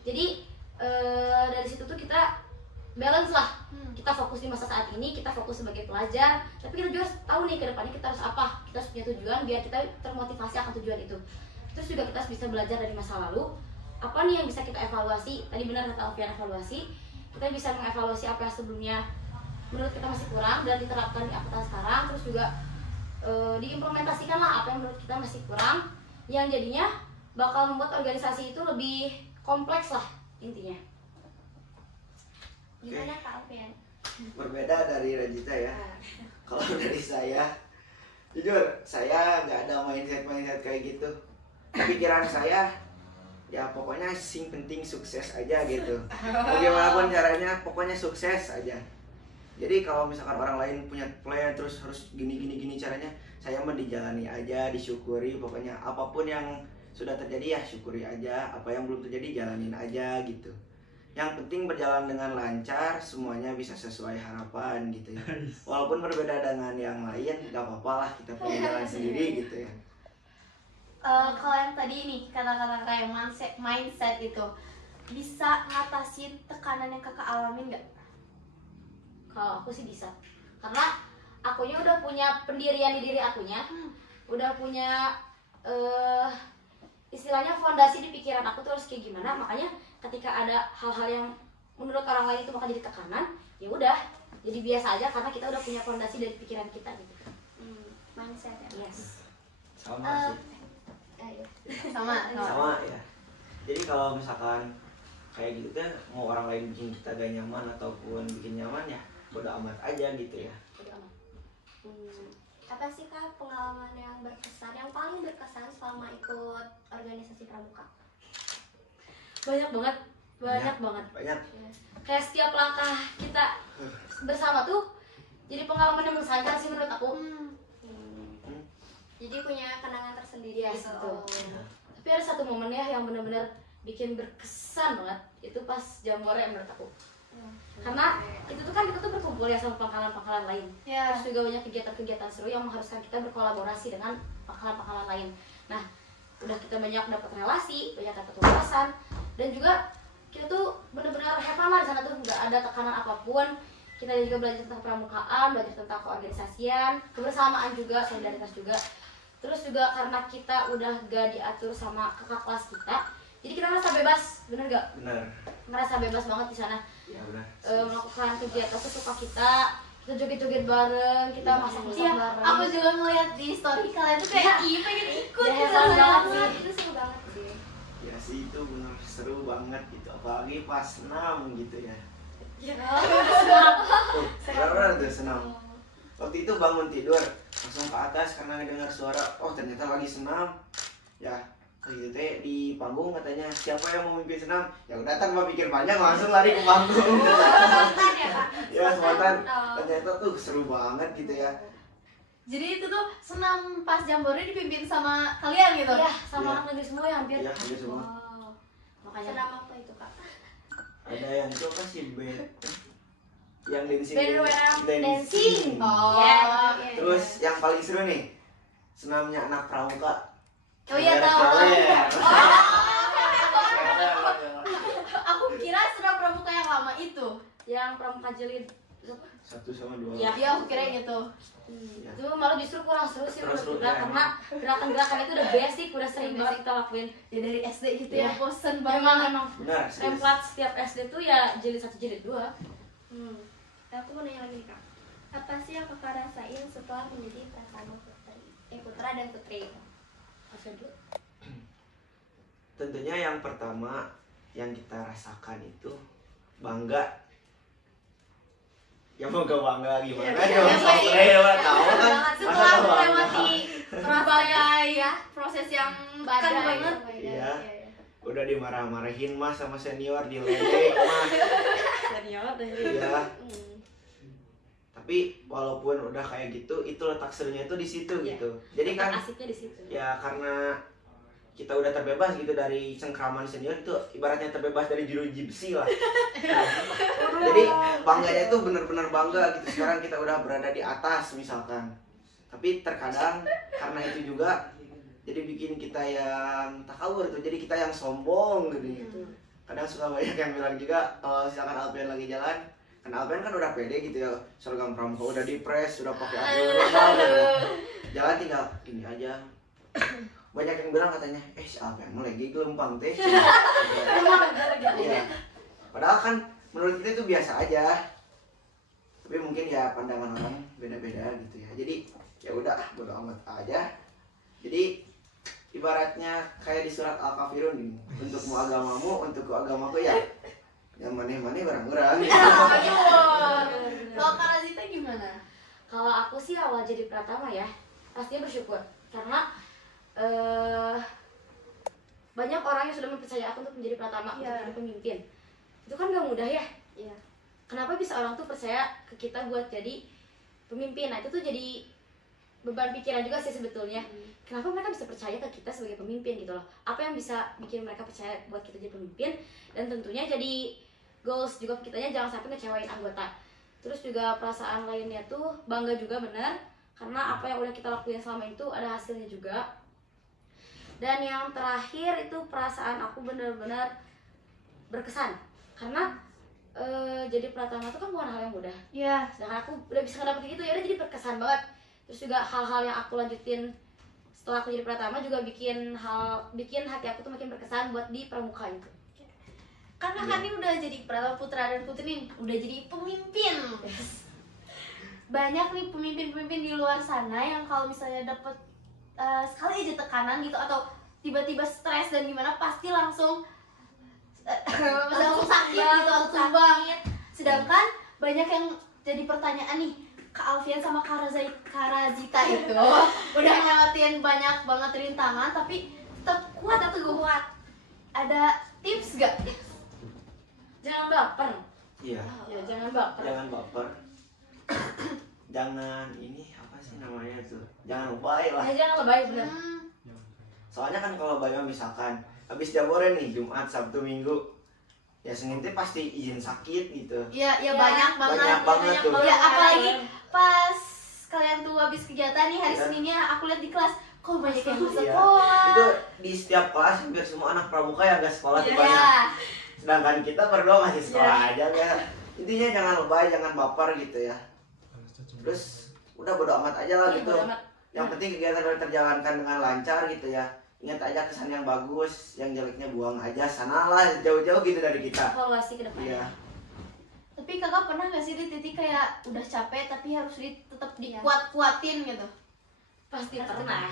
Jadi dari situ tuh kita balance lah. Kita fokus di masa saat ini, kita fokus sebagai pelajar, tapi kita juga harus tahu nih ke depannya kita harus apa. Kita harus punya tujuan biar kita termotivasi akan tujuan itu. Terus juga kita bisa belajar dari masa lalu. Apa nih yang bisa kita evaluasi? Tadi benar kata Alfian, evaluasi. Kita bisa mengevaluasi apa yang sebelumnya menurut kita masih kurang dan diterapkan di angkatan sekarang. Terus juga diimplementasikan lah apa yang menurut kita masih kurang, yang jadinya bakal membuat organisasi itu lebih kompleks lah intinya. Gimana Kak Alfian? Berbeda dari Rajita ya. Kalau dari saya, jujur saya nggak ada mindset kayak gitu. Pikiran saya ya pokoknya sing penting sukses aja gitu. Bagaimanapun caranya pokoknya sukses aja. Jadi kalau misalkan orang lain punya plan terus harus gini caranya, saya mah dijalani aja, disyukuri, pokoknya apapun yang sudah terjadi ya syukuri aja, apa yang belum terjadi jalanin aja gitu. Yang penting berjalan dengan lancar, semuanya bisa sesuai harapan gitu ya. Walaupun berbeda dengan yang lain, gak apa-apa lah, kita punya jalan sendiri gitu ya. Kalau yang tadi nih kata-kata kayak mindset itu bisa ngatasin tekanan yang kakak alamin nggak? Kalau aku sih bisa, karena akunya udah punya pendirian di diri akunya, udah punya istilahnya fondasi di pikiran aku tuh harus kayak gimana. Makanya ketika ada hal-hal yang menurut orang lain itu bakal jadi tekanan, ya udah jadi biasa aja karena kita udah punya fondasi dari pikiran kita gitu. Mindset ya. Yes. Sama sih. Sama. Ya. Jadi kalau misalkan kayak gitu kan mau orang lain bikin kita gak nyaman ataupun bikin nyaman ya bodo amat aja gitu ya. Apa sih Kak pengalaman yang berkesan, yang paling berkesan selama ikut organisasi pramuka? Banyak banget. Banyak. Kayak setiap langkah kita bersama tuh jadi pengalaman yang mengesankan sih menurut aku. Jadi punya kenangan tersendiri Yes, gitu. betul. Tapi ada satu momen ya yang benar-benar bikin berkesan banget, itu pas Jambore menurut aku. Karena itu tuh kan kita tuh berkumpul ya sama pangkalan-pangkalan lain. Ya. Terus juga banyak kegiatan-kegiatan seru yang mengharuskan kita berkolaborasi dengan pangkalan-pangkalan lain. Nah, udah kita banyak dapat relasi, banyak dapat wawasan, dan juga kita tuh benar-benar have fun lah di sana tuh, nggak ada tekanan apapun. Kita juga belajar tentang pramukaan, belajar tentang keorganisasian, kebersamaan juga, solidaritas juga. Terus juga karena kita udah gak diatur sama kakak kelas kita, jadi kita merasa bebas, bener gak? Benar. Merasa bebas banget di sana. Ya benar. Melakukan kegiatan sesuka kita joget-joget bareng, kita masak-masak Iya, bareng. aku juga ngeliat di story kalian tuh kayak ih pengen ikut Ya, gitu. hebat banget sih. Itu seru banget sih. Ya sih itu benar seru banget gitu, apalagi pas senam gitu ya. Benar tuh senam. Waktu itu bangun tidur langsung ke atas karena dengar suara, oh ternyata lagi senam. Ya gitu teh di panggung katanya siapa yang mau memimpin senam, ya udah tak mau pikir panjang langsung lari ke panggung. Spontan ya Kak? Ya spontan, ternyata tuh seru banget gitu ya. Jadi itu tuh senam pas Jambore dipimpin sama kalian gitu? Iya, sama Iya. anak negeri semua ya hampir. Iya hampir semua. Wow. Makanya Senam apa itu Kak? Ada yang itu apa sih band yang dancing, Dancing. Oh, Iya. Terus yang paling seru nih senamnya anak pramuka. Oh iya, tahu. Aku kira senam pramuka yang lama itu. yang pramuka jilid 1 sama 2. Iya. Iya, aku kira gitu. Ya. itu malah justru kurang seru sih Kurang seru, menurut kita, ya, karena gerakan-gerakan itu udah basic, udah sering banget kita lakuin. Ya dari SD gitu Iya. ya, bosen banget. Emang Benar, serius. template setiap SD tuh ya jilid 1 jilid 2. Aku mau nanya lagi nih Kak. Apa sih yang Kakak rasain setelah menjadi Pratama Putra dan Putri? Tentunya yang pertama yang kita rasakan itu bangga. Ya mau gak bangga gimana? Iya, Dong soalnya tahu kan. Setelah Masa gak bangga? melewati berbagai ya proses yang badai banget. Iya. Udah dimarah-marahin mas sama senior, diledek mas. Senior deh. Iya. Tapi walaupun udah kayak gitu, itu letak serunya itu di situ Iya. gitu. Jadi kan Asiknya di situ. ya karena kita udah terbebas gitu dari cengkraman senior, itu ibaratnya terbebas dari jeruji lah. Jadi bangganya itu benar-benar bangga gitu. Sekarang kita udah berada di atas misalkan. Tapi terkadang karena itu juga jadi bikin kita yang takabur tuh, jadi kita yang sombong gitu. Kadang suka banyak yang bilang juga kalau misalkan Alpian lagi jalan, kan Alpian kan udah pede gitu ya, seragam pramuka udah dipres, udah pakai jalan tinggal gini aja. Banyak yang bilang katanya, si Alpian mau lagi gelempang teh. Iya. Padahal kan menurut kita itu biasa aja. Tapi mungkin ya pandangan orang beda-beda gitu ya. Jadi ya udah bodo amat aja. Jadi ibaratnya kayak di surat Al-Kafirun ini, untukmu agamamu, untukku agamaku ya. Yang maneh-maneh barang-barang gitu. Kalau Kak Razita gimana? Kalau aku sih awal jadi pratama ya, pastinya bersyukur karena banyak orang yang sudah mempercayai aku untuk menjadi pratama, untuk menjadi pemimpin. Itu kan gak mudah ya. Iya. Kenapa bisa orang tuh percaya ke kita buat jadi pemimpin? Nah itu tuh jadi beban pikiran juga sih sebetulnya. Kenapa mereka bisa percaya ke kita sebagai pemimpin gitu loh? Apa yang bisa bikin mereka percaya buat kita jadi pemimpin? Dan tentunya jadi goals juga kitanya, jangan sampai ngecewain anggota. Terus juga perasaan lainnya tuh bangga juga bener, karena apa yang udah kita lakuin selama itu ada hasilnya juga. Dan yang terakhir itu perasaan aku bener-bener berkesan, karena jadi pratama itu kan bukan hal yang mudah. Iya. Sedangkan aku udah bisa ngedapetin itu ya udah jadi berkesan banget. Terus juga hal-hal yang aku lanjutin setelah aku jadi pratama juga bikin hati aku tuh makin berkesan buat di pramuka itu. Karena kan ini udah jadi pratama putra dan putri nih, udah jadi pemimpin. Banyak nih pemimpin-pemimpin di luar sana yang kalau misalnya dapet sekali aja tekanan gitu atau tiba-tiba stres dan gimana pasti langsung sakit gitu atau tumbang. Sedangkan banyak yang jadi pertanyaan nih, Kak Alfian sama Kak Razita itu udah ngelewatin banyak banget rintangan tapi tetap kuat atau kuat. Ada tips gak? Jangan baper. Iya. Ya jangan baper. Jangan baper. Jangan ini apa sih namanya tuh? Jangan lebay lah. Jangan lebay bener. Soalnya kan kalau bayang misalkan habis jaboran nih Jumat, Sabtu, Minggu, ya Senin tuh pasti izin sakit gitu. Iya, ya banyak banget. Banyak banget tuh. Ya apalagi pas kalian tuh habis kegiatan nih hari Seninnya aku lihat di kelas kok banyak yang nggak sekolah. Itu di setiap kelas hampir semua anak pramuka yang gak sekolah tuh banyak. Iya. Sedangkan kita berdua masih sekolah aja ya. Intinya jangan lebay, jangan baper gitu ya. Terus udah bodo amat aja lah gitu. Yang penting kegiatan udah terjalankan dengan lancar gitu ya. Ingat aja kesan yang bagus, yang jeleknya buang aja, sanalah jauh-jauh gitu dari kita. Evaluasi ke depannya. Iya. Tapi kakak pernah gak sih di titik kayak udah capek tapi harus tetap dikuat-kuatin gitu? Pasti pernah.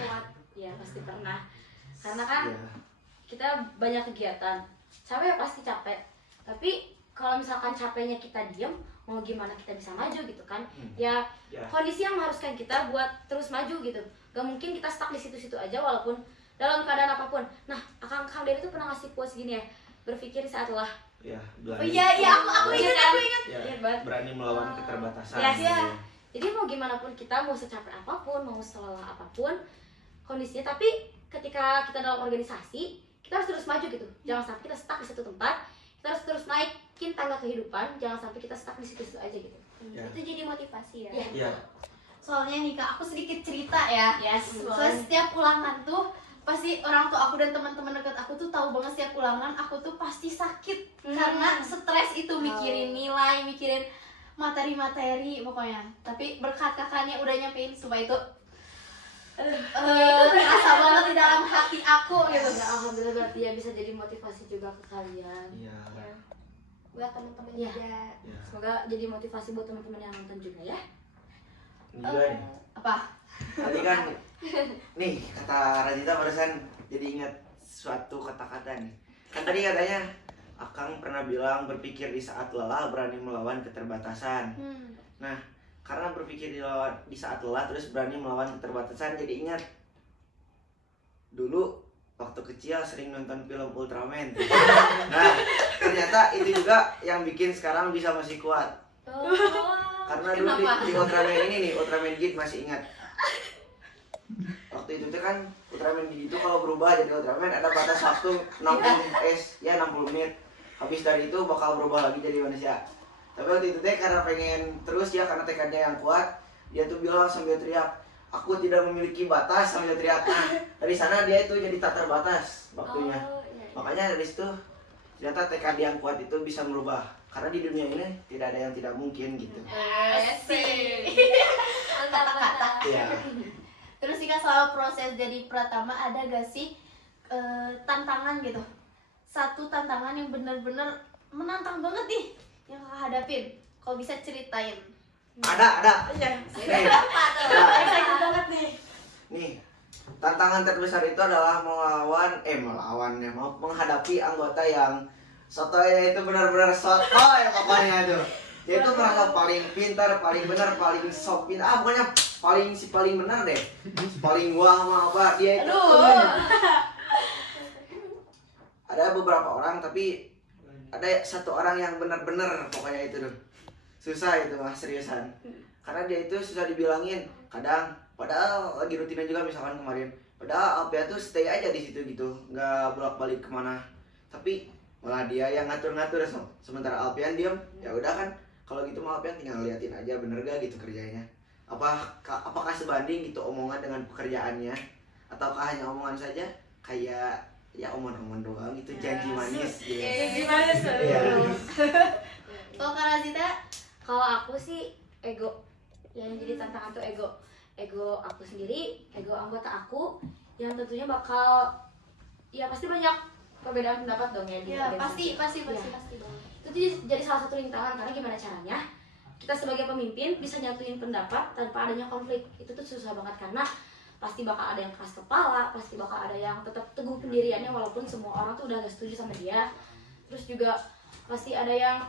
Iya pasti pernah. Karena kan Iya. kita banyak kegiatan. Capek ya pasti capek. Tapi kalau misalkan capeknya kita diem, mau gimana kita bisa maju gitu kan? Ya kondisi yang mengharuskan kita buat terus maju gitu. Gak mungkin kita stuck di situ-situ aja walaupun dalam keadaan apapun. Nah, Kang Dewi itu pernah ngasih quotes gini ya, berpikir saat lelah. Iya, Oh iya, aku ingat. Ya, Ingat banget. berani melawan keterbatasan. Yes. Gitu. Jadi mau gimana pun kita, mau secapek apapun, mau selelah apapun kondisinya, tapi ketika kita dalam organisasi, kita harus terus maju gitu. Jangan sampai kita stuck di satu tempat. Kita harus terus naikin tangga kehidupan, jangan sampai kita stuck di situ-situ aja gitu. Ya. Itu jadi motivasi ya. Iya. Soalnya nih kak, aku sedikit cerita ya. Yes. Soalnya setiap ulangan tuh pasti orang tua aku dan teman-teman dekat aku tuh tahu banget setiap ulangan aku tuh pasti sakit karena stres itu mikirin nilai, mikirin materi-materi pokoknya. Tapi berkat kakaknya udah nyampein supaya itu terasa banget di dalam hati aku gitu. Ya alhamdulillah berarti ya bisa jadi motivasi juga ke kalian. Iya. Buat teman-teman Iya. juga. Iya. Semoga jadi motivasi buat teman-teman yang nonton juga ya. Ini juga nih. Apa? Tadi kan nih kata Razita barusan jadi ingat suatu kata-kata nih. Kan tadi katanya Akang pernah bilang berpikir di saat lelah berani melawan keterbatasan. Nah, karena berpikir di saat lelah terus berani melawan keterbatasan, jadi ingat dulu waktu kecil sering nonton film Ultraman. Nah, ternyata itu juga yang bikin sekarang bisa masih kuat. Karena dulu di Ultraman ini nih, Ultraman Gid masih ingat. Waktu itu tuh kan Ultraman Gid itu kalau berubah jadi Ultraman ada batas waktu 60 menit. Habis dari itu bakal berubah lagi jadi manusia. Tapi waktu itu teh karena pengen terus ya, karena tekadnya yang kuat, dia tuh bilang sambil teriak, aku tidak memiliki batas sambil teriak. Nah, dari sana dia itu jadi tak terbatas waktunya. Oh, iya. Makanya dari situ ternyata tekad yang kuat itu bisa merubah. Karena di dunia ini tidak ada yang tidak mungkin gitu. Asik. Mantap. Iya. Terus sih Kak, selama proses jadi pratama ada gak sih tantangan gitu? Satu tantangan yang bener-bener menantang banget nih yang Kakak hadapin. Kalau bisa ceritain. Ada. Iya. Nih, Apa tuh? ada. Excited banget nih. Nih, tantangan terbesar itu adalah menghadapi anggota yang sotoy itu benar-benar sotoy pokoknya tuh. Dia itu merasa paling pintar, paling benar, paling sopin. Pokoknya paling benar deh. Paling wah sama apa dia itu. Ada beberapa orang tapi ada satu orang yang benar-benar pokoknya itu tuh. Susah itu mah seriusan. Karena dia itu susah dibilangin. Kadang padahal lagi rutinan juga misalkan kemarin. Padahal Alpia tuh stay aja di situ gitu, nggak bolak-balik kemana. Tapi malah dia yang ngatur-ngatur sementara Alpian diem. Ya udah kan, kalau gitu mah Alpian tinggal liatin aja bener gak gitu kerjanya. Apakah sebanding gitu omongan dengan pekerjaannya, ataukah hanya omongan saja kayak ya omongan doang gitu, janji manis gitu. Gimana sih? Iya. Kalau Kak Razita, Kalau aku sih ego, yang jadi tantangan tuh ego aku sendiri, ego anggota aku, yang tentunya bakal ya pasti banyak perbedaan pendapat dong ya di ya organisasi. pasti Iya. banget. Itu jadi salah satu rintangan, karena gimana caranya kita sebagai pemimpin bisa nyatuin pendapat tanpa adanya konflik. Itu tuh susah banget, karena pasti bakal ada yang keras kepala, pasti bakal ada yang tetap teguh pendiriannya walaupun semua orang tuh udah gak setuju sama dia. Terus juga pasti ada yang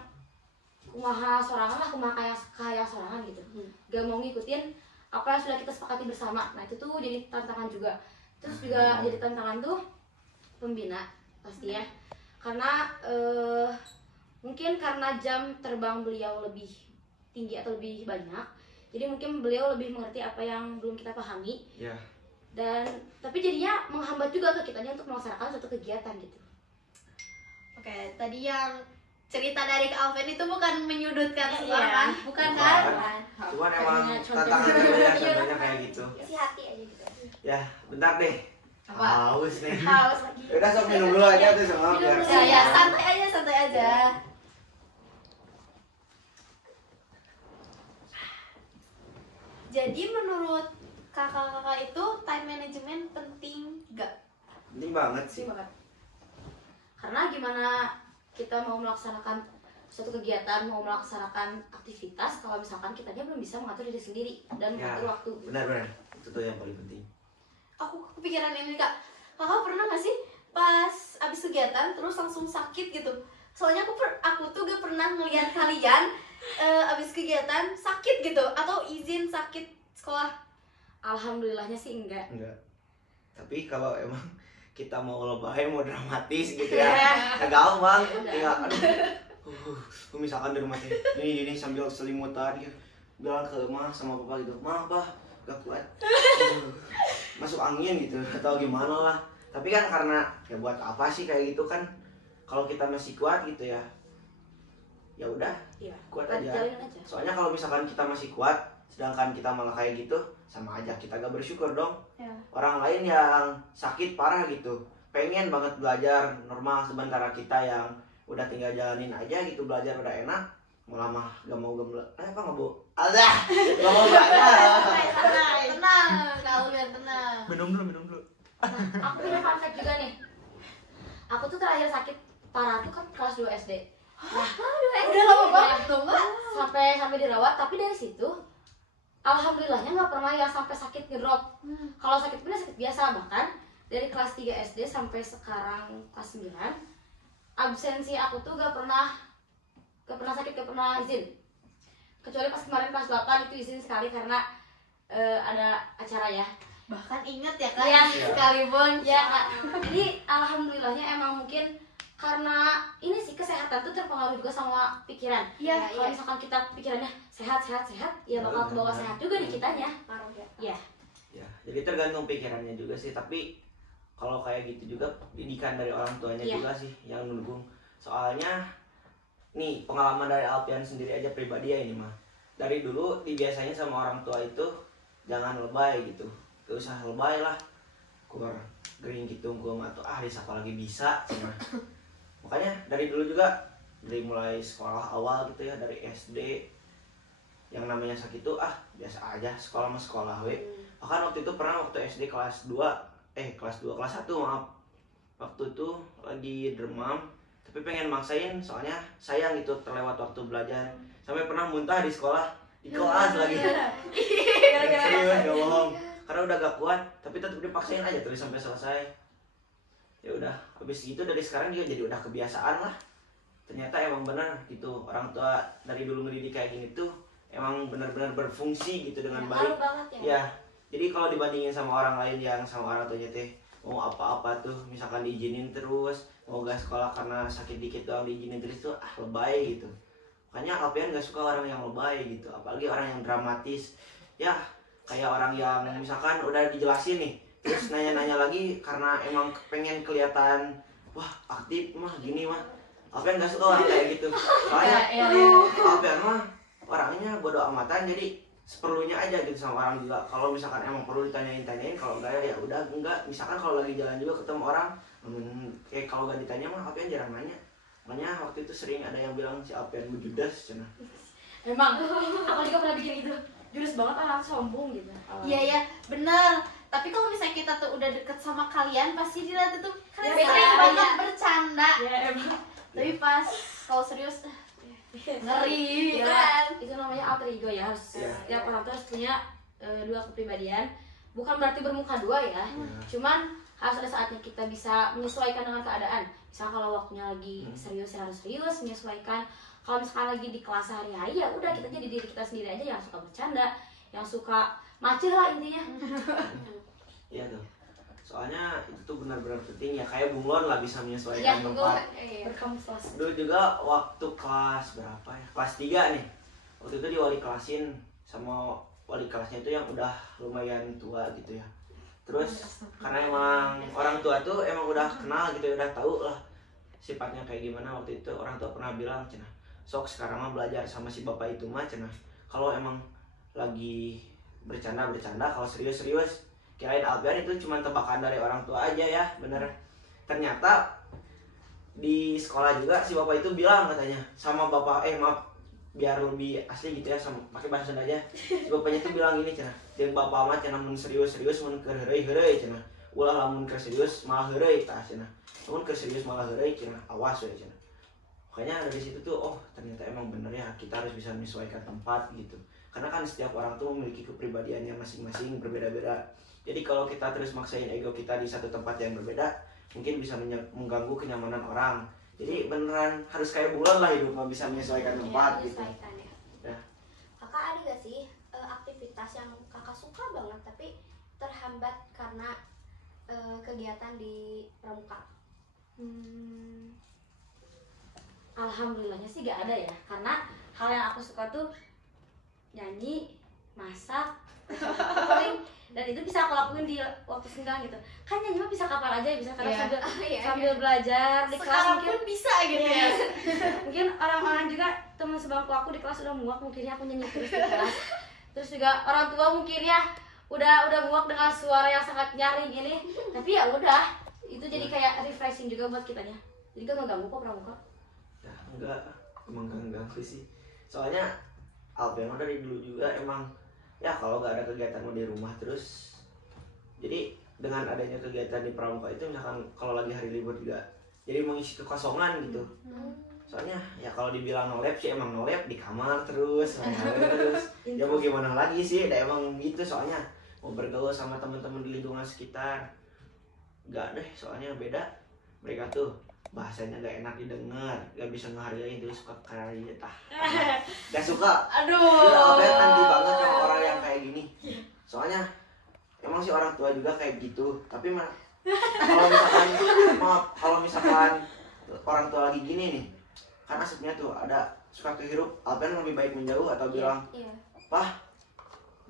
kumaha kayak sorangan gitu, gak mau ngikutin apa yang sudah kita sepakati bersama. Nah itu tuh jadi tantangan juga. Terus juga jadi tantangan tuh pembina pasti ya, karena mungkin karena jam terbang beliau lebih tinggi atau lebih banyak, jadi mungkin beliau lebih mengerti apa yang belum kita pahami. Ya. Dan tapi jadinya menghambat juga ke kitanya untuk melaksanakan suatu kegiatan gitu. Oke, tadi yang cerita dari Kak Alvin itu bukan menyudutkan Iya. seorang, bukan kan? Cuman emang Kayaknya tantangannya contohnya kayak gitu. Isi hati aja gitu. Ya, bentar deh. Apa? Haus nih. Haus lagi. Udah sok minum dulu aja tuh sama biar. Ya, santai aja. Jadi menurut kakak-kakak itu time management penting gak? Penting banget sih. Penting banget. Karena gimana kita mau melaksanakan suatu kegiatan, mau melaksanakan aktivitas kalau misalkan kitanya belum bisa mengatur diri sendiri dan Ya, mengatur waktu. benar. Itu tuh yang paling penting. Aku kepikiran ini Kak. Kakak pernah gak sih pas abis kegiatan terus langsung sakit gitu? Soalnya aku tuh gak pernah ngeliat kalian abis kegiatan sakit gitu atau izin sakit sekolah. Alhamdulillahnya sih enggak. Enggak. Tapi kalau emang kita mau lebay, mau dramatis gitu ya, gampang. Tinggal misalkan di rumah ini sambil selimutan gitu, bilang ke emak sama papa gitu, "Ma, Pak, gak kuat." Masuk angin gitu atau gimana lah. Tapi kan karena ya buat apa sih kayak gitu kan, kalau kita masih kuat gitu ya udah Iya. kuat aja. Jalanin aja. Soalnya kalau misalkan kita masih kuat sedangkan kita malah kayak gitu, sama aja kita gak bersyukur dong. Ya. Orang lain yang sakit parah gitu pengen banget belajar normal, sementara kita yang udah tinggal jalanin aja gitu, belajar udah enak, malah mah gak mau gak mau belajar. Tenang, kalian tenang. Minum dulu. Aku punya fun fact juga nih. Aku tuh terakhir sakit parah tuh kan kelas 2 SD. Nah, Udah lama banget tuh Mbak. sampai dirawat, tapi dari situ alhamdulillahnya nggak pernah ya sampai sakit ngedrop. Kalau sakit bener sakit biasa, bahkan dari kelas 3 SD sampai sekarang kelas 9 absensi aku tuh gak pernah sakit, gak pernah izin, kecuali pas kemarin kelas 8 itu izin sekali karena ada acara ya. Bahkan inget ya Kak, Iya. sekalipun. Ya Kak, jadi alhamdulillahnya emang mungkin karena ini sih kesehatan tuh terpengaruh juga sama pikiran. Iya, Kalau misalkan kita pikirannya sehat, ya bakal kebawa sehat juga di kitanya. Parah ya. Ya. Ya, jadi tergantung pikirannya juga sih, tapi kalau kayak gitu juga didikan dari orang tuanya Iya. juga sih yang mendukung. Soalnya nih pengalaman dari Alpian sendiri aja pribadi ya ini mah. Dari dulu dibiasain sama orang tua itu jangan lebay gitu, gak usah lebay lah, keluar gering gitu nggung atau risak lagi bisa cina. Makanya dari dulu juga, dari mulai sekolah awal gitu ya, dari SD yang namanya sakit tuh biasa aja, sekolah mah sekolah we. Bahkan waktu itu pernah waktu SD kelas 1 maaf, waktu itu lagi demam tapi pengen maksain soalnya sayang gitu terlewat waktu belajar, sampai pernah muntah di sekolah, di kelas lagi. Serius gak bohong, karena udah gak kuat tapi tetap dipaksain aja terus sampai selesai. Ya udah, habis itu dari sekarang juga jadi udah kebiasaan lah. Ternyata emang benar gitu, orang tua dari dulu ngedidik kayak gini tuh emang benar-benar berfungsi gitu dengan baik. banget Ya, jadi kalau dibandingin sama orang lain yang sama orang tuanya teh mau apa-apa tuh misalkan diizinin terus, mau gak sekolah karena sakit dikit doang diizinin terus tuh lebay gitu. Makanya Alpian gak suka orang yang lebay gitu, apalagi orang yang dramatis. Ya, kayak orang yang misalkan udah dijelasin nih, terus nanya-nanya lagi karena emang pengen kelihatan wah aktif mah gini mah. Alpian gak suka orang kayak gitu. Soalnya Alpian mah orangnya bodo amatan, jadi seperlunya aja gitu sama orang juga. Kalau misalkan emang perlu ditanyain, kalau enggak ya udah enggak. Misalkan kalau lagi jalan juga ketemu orang, kalau enggak ditanya mah Alpian jarang nanya. Makanya waktu itu sering ada yang bilang si Alpian judes cenah. Emang aku juga pernah bikin gitu, judes banget orang sombong gitu. Iya ya, bener. Tapi kalau misalnya kita tuh udah deket sama kalian, pasti dilihat tuh kalian Ya, sering ya. banget bercanda. Ya emang. Tapi pas kalau serius ngeri Ya, kan. itu namanya alter ego ya, harus Iya. tiap orang tuh harus punya dua kepribadian. Bukan berarti bermuka dua ya, cuman harus ada saatnya kita bisa menyesuaikan dengan keadaan. Misal kalau waktunya lagi serius ya harus serius, menyesuaikan. Kalau misalkan lagi di kelas sehari-hari ya udah kita jadi diri kita sendiri aja, yang suka bercanda, yang suka macet lah intinya. Iya tuh. Soalnya itu tuh benar-benar penting ya, kayak bunglon lah bisa menyesuaikan Iya, tempat. Berkamuflase. Dulu juga waktu kelas berapa ya? Kelas 3 nih. Waktu itu diwali kelasin sama wali kelasnya itu yang udah lumayan tua gitu ya. Terus karena emang orang tua tuh emang udah kenal gitu ya, udah tahu lah sifatnya kayak gimana. Waktu itu orang tua pernah bilang cenah, sok sekarang mah belajar sama si bapak itu mah cenah. Kalau emang lagi bercanda, kalau serius. Kirain Alpian itu cuma tebakan dari orang tua aja ya, bener. Ternyata di sekolah juga si bapak itu bilang katanya sama bapak, maaf biar lebih asli gitu ya, sama pakai bahasa Sunda aja. Si bapaknya itu bilang gini cenah, jeung bapak mah cenah mun serius mun keur heureuy cenah. Ulah lamun keur serius malah heureuy tah cenah. Lamun keur serius malah heureuy cenah, awas we cenah. Makanya dari situ tuh ternyata emang bener ya, kita harus bisa menyesuaikan tempat gitu. Karena kan setiap orang tuh memiliki kepribadiannya masing-masing berbeda-beda. Jadi kalau kita terus maksain ego kita di satu tempat yang berbeda, mungkin bisa mengganggu kenyamanan orang. Jadi beneran harus kayak bulan lah hidup, bisa menyesuaikan tempat gitu. Ya. Kakak ada gak sih aktivitas yang kakak suka banget tapi terhambat karena kegiatan di pramuka? Alhamdulillahnya sih gak ada ya, karena hal yang aku suka tuh nyanyi, masak, paling, dan itu bisa aku lakuin di waktu senggang gitu. Kan nyanyi mah bisa kapan aja bisa, kadang sambil belajar di kelas Sekarang mungkin. pun bisa gitu ya. Mungkin orang-orang juga teman sebangku aku di kelas udah muak mungkinnya aku nyanyi terus di kelas. Terus juga orang tua mungkinnya udah muak dengan suara yang sangat nyaring ini. Tapi ya udah, itu jadi kayak refreshing juga buat kitanya. Jadi gak ngeganggu kok pramuka. Ya enggak, emang gak ganggu sih. Soalnya Alpian dari dulu juga emang ya kalau nggak ada kegiatan di rumah terus, jadi dengan adanya kegiatan di pramuka itu misalkan kalau lagi hari libur juga jadi mengisi kekosongan gitu. Soalnya ya kalau dibilang nolep sih emang nolep di kamar terus ya mau gimana lagi sih, udah emang gitu. Soalnya mau bergaul sama teman-teman di lingkungan sekitar nggak deh, soalnya beda. Mereka tuh bahasanya gak enak didengar, gak bisa ngehargain, terus suka karya gak suka. Aduh. Alpian anti banget sama orang yang kayak gini. Soalnya emang si orang tua juga kayak gitu, tapi kalau misalkan orang tua lagi gini nih, kan asapnya tuh ada suka kehirup, Alpian lebih baik menjauh atau bilang, "Pah,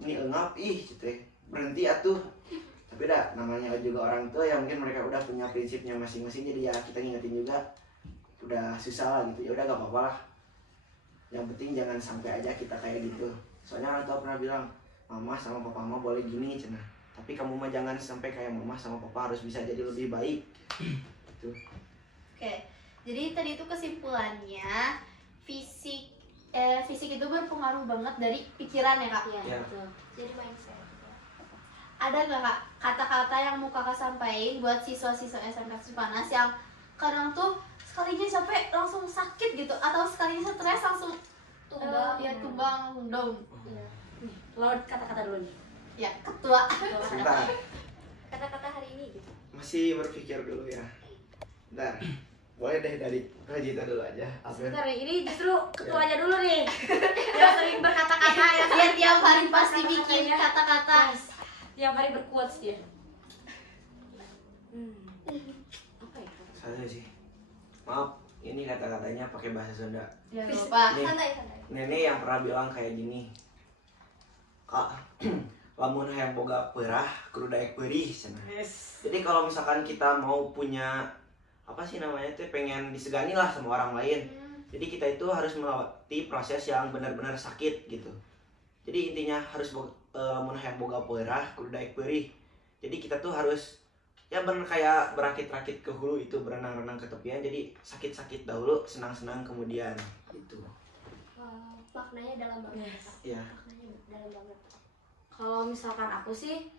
ini engap gitu ya, berhenti atuh." Tapi dah namanya juga orang tua ya, mungkin mereka udah punya prinsipnya masing-masing, jadi ya kita ngingetin juga udah susah lah gitu. Ya udah gak apa-apa lah, yang penting jangan sampai aja kita kayak gitu. Soalnya orang tua pernah bilang mama sama papa mah boleh gini cenah, tapi kamu mah jangan sampai kayak mama sama papa, harus bisa jadi lebih baik gitu. Oke, jadi tadi itu kesimpulannya fisik fisik itu berpengaruh banget dari pikiran ya kak. Iya, Ya. betul. Jadi mindset. Ada nggak kak kata-kata yang mau kakak sampaikan buat siswa-siswa SMK Cipanas yang kadang tuh sekalinya capek langsung sakit gitu, atau sekalinya stres langsung Tumbang. tumbang langsung down. Iya. Nih, lawan kata-kata dulu nih. Ya ketua. Sebentar, Kata-kata hari ini gitu. masih berpikir dulu ya. Bentar, boleh deh dari Rajita dulu aja. Sebentar nih, ini justru ketuanya dulu nih. Yang sering berkata-kata ya. Dia tiap hari pasti Kata-katanya. bikin kata-kata. Tiap hari berquotes dia. Apa ya? Saya sih, maaf, ini kata-katanya pakai bahasa Sunda. Ya lupa. Nih, Santai. nenek yang pernah bilang kayak gini, kak, lamun hayang boga perah kudu daek perih cenah. Yes. Jadi kalau misalkan kita mau punya apa sih namanya tuh, pengen disegani lah sama orang lain, jadi kita itu harus melewati proses yang benar-benar sakit gitu. Jadi intinya harus lamun hayang boga perah kudu daek perih. Jadi kita tuh harus ya bener kayak berakit-rakit ke hulu itu, berenang-renang ke tepian, jadi sakit-sakit dahulu, senang-senang kemudian gitu. Maknanya dalam banget. Ya. Maknanya dalam banget. Kalau misalkan aku sih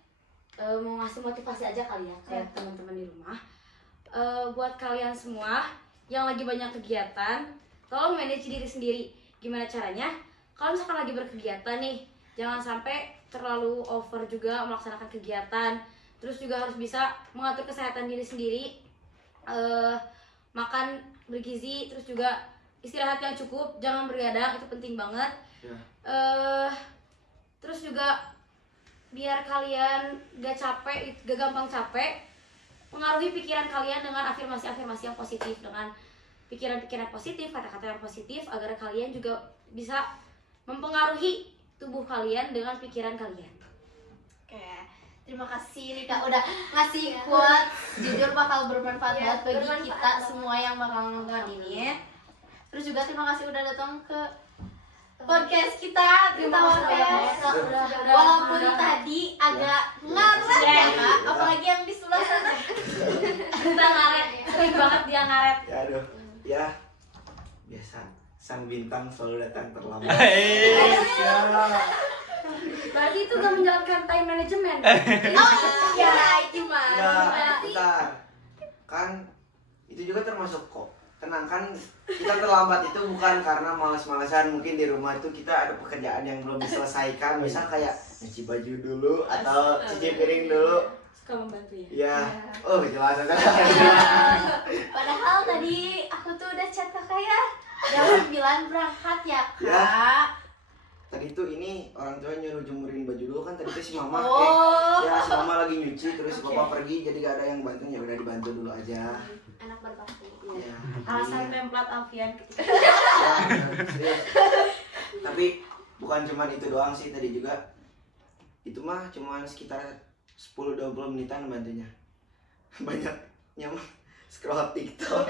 mau ngasih motivasi aja kali ya ke teman-teman di rumah. Buat kalian semua yang lagi banyak kegiatan, tolong manage diri sendiri. Gimana caranya? Kalau misalkan lagi berkegiatan nih, jangan sampai terlalu over juga melaksanakan kegiatan. Terus juga harus bisa mengatur kesehatan diri sendiri, makan bergizi, terus juga istirahat yang cukup, jangan bergadang, itu penting banget. Ya. Terus juga biar kalian gak capek, gak gampang capek, pengaruhi pikiran kalian dengan afirmasi-afirmasi yang positif, dengan pikiran-pikiran positif, kata-kata yang positif, agar kalian juga bisa mempengaruhi tubuh kalian dengan pikiran kalian. Oke, terima kasih Rika udah ngasih quotes, jujur bakal bermanfaat Ya, banget bagi bermanfaat kita banget. semua yang bakal nonton ini. Terus juga terima kasih udah datang ke podcast kita, Kita Podcast. Walaupun tadi agak ngaret ya kak, apalagi yang di sebelah sana. Kita ngaret, sering banget dia ngaret. Ya aduh, ya biasa. Sang bintang selalu datang terlambat. Berarti itu gak menjalankan time management. Oh iya, gimana? Ya, bentar. Kan itu juga termasuk kok. Tenang kan, kita terlambat itu bukan karena malas-malasan. Mungkin di rumah itu kita ada pekerjaan yang belum diselesaikan. Misal kayak nyuci baju dulu atau cuci piring dulu. Suka membantu ya. Ya, oh jelas aja. Padahal tadi aku tuh udah chat kakak ya, jam 9 berangkat ya kak. Ya. Tadi tuh ini orang tua nyuruh jemurin baju dulu kan, tadi tuh si mama Oh. ya si mama lagi nyuci, terus si papa pergi jadi gak ada yang bantu, ya udah dibantu dulu aja. Anak berbakti. Ya, Alasan template Alfian ketika ya, serius. Tapi bukan cuma itu doang sih, tadi juga itu mah cuma sekitar 10-20 menitan bantunya. Banyaknya mah scroll TikTok.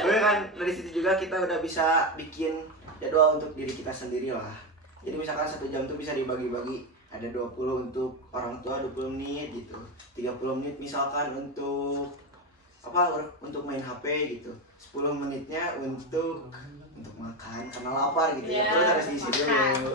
Tapi kan dari situ juga kita udah bisa bikin jadwal untuk diri kita sendiri lah. Jadi misalkan 1 jam tuh bisa dibagi-bagi, ada 20 untuk orang tua, 20 menit gitu, 30 menit misalkan untuk apa, untuk main HP gitu, 10 menitnya untuk makan karena lapar gitu ya, perut harus diisi dulu.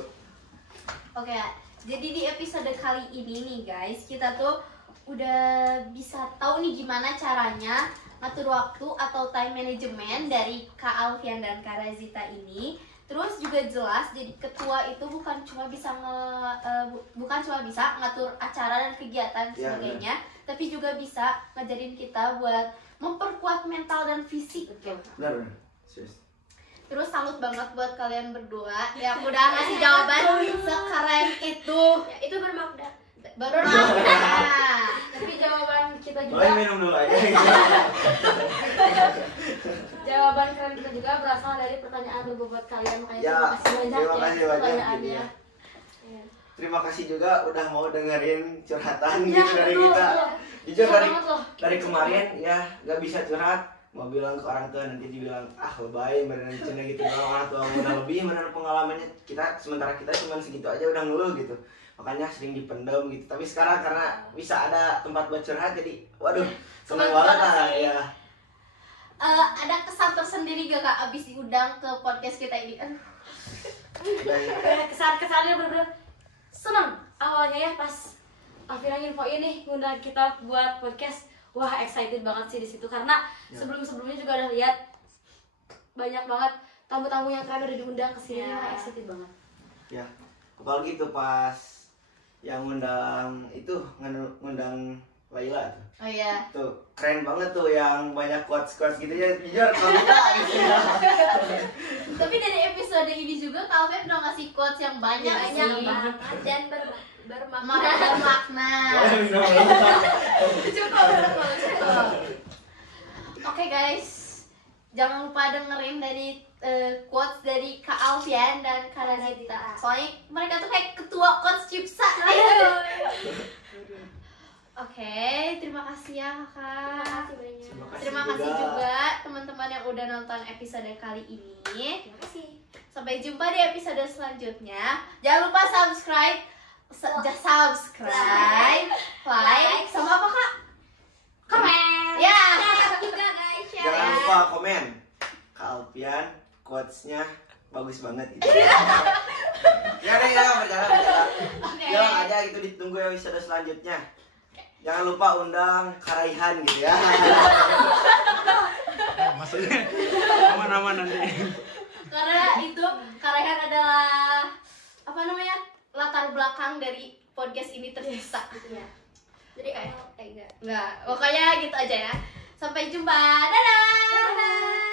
Oke, jadi di episode kali ini nih guys, kita tuh udah bisa tahu nih gimana caranya ngatur waktu atau time management dari Kak Alfian dan Kak Razita ini. Terus juga jelas, jadi ketua itu bukan cuma bisa ngatur acara dan kegiatan Ya, sebagainya, tapi juga bisa ngajarin kita buat memperkuat mental dan fisik. betul. Benar, serius. Terus salut banget buat kalian berdua yang udah ngasih jawaban sekeren itu. Ya, itu bermakna. Bermakna. Tapi jawaban kita Boleh juga, minum dulu aja. jawaban keren kita juga berasal dari pertanyaan berbobot kalian, makanya Ya, terima kasih banyak terima kasih banyak pertanyaannya. gitu ya. Iya. Terima kasih juga udah mau dengerin curhatan Ya, gitu dari betul, kita. betul. Jujur Susah dari banget loh. kemarin ya nggak bisa curhat, mau bilang ke orang tua nanti dibilang lebay beneran cina gitu kalau orang tua udah lebih beneran pengalamannya sementara kita cuma segitu aja udah ngeluh gitu, makanya sering dipendam gitu. Tapi sekarang karena bisa ada tempat buat curhat jadi waduh seneng banget lah ya. Ada kesan tersendiri gak Kak abis diundang ke podcast kita ini? Kesan-kesannya bener-bener seneng awalnya ya pas Alvira infoin nih ngundang kita buat podcast. Wah, excited banget sih di situ karena sebelum-sebelumnya juga udah lihat banyak banget tamu-tamu yang keren udah diundang ke sini. Wah, excited banget. Ya, apalagi tuh pas yang ngundang Laila tuh. Oh iya. Tuh keren banget tuh yang banyak quotes gitu ya. Jujur kalau kita gitu ya. Tapi dari episode ini juga Kak Alvin udah ngasih quotes yang banyak sih. dan bermakna. Bermakna. Cukup. Oke guys, jangan lupa dengerin dari quotes dari Kak Alfian dan Kak Radita. Soalnya mereka tuh kayak ketua quotes Cipsa. Oke, terima kasih ya Kakak. Terima kasih juga teman-teman yang udah nonton episode kali ini. Terima kasih. Sampai jumpa di episode selanjutnya. Jangan lupa subscribe, like, sama apa Kak? Komen. Ya. Juga guys, share Jangan ya. lupa komen. Kak Alfian quotes-nya bagus banget gitu. Ya deh ya, bercanda. Oke. Bilang aja gitu ditunggu episode selanjutnya. Jangan lupa undang Karaihan gitu ya. Maksudnya aman-aman nanti. Karena itu Karaihan adalah apa namanya? Latar belakang dari podcast ini tercipta. Iya. Jadi enggak. Enggak, pokoknya gitu aja ya. Sampai jumpa. Dadah. Dadah.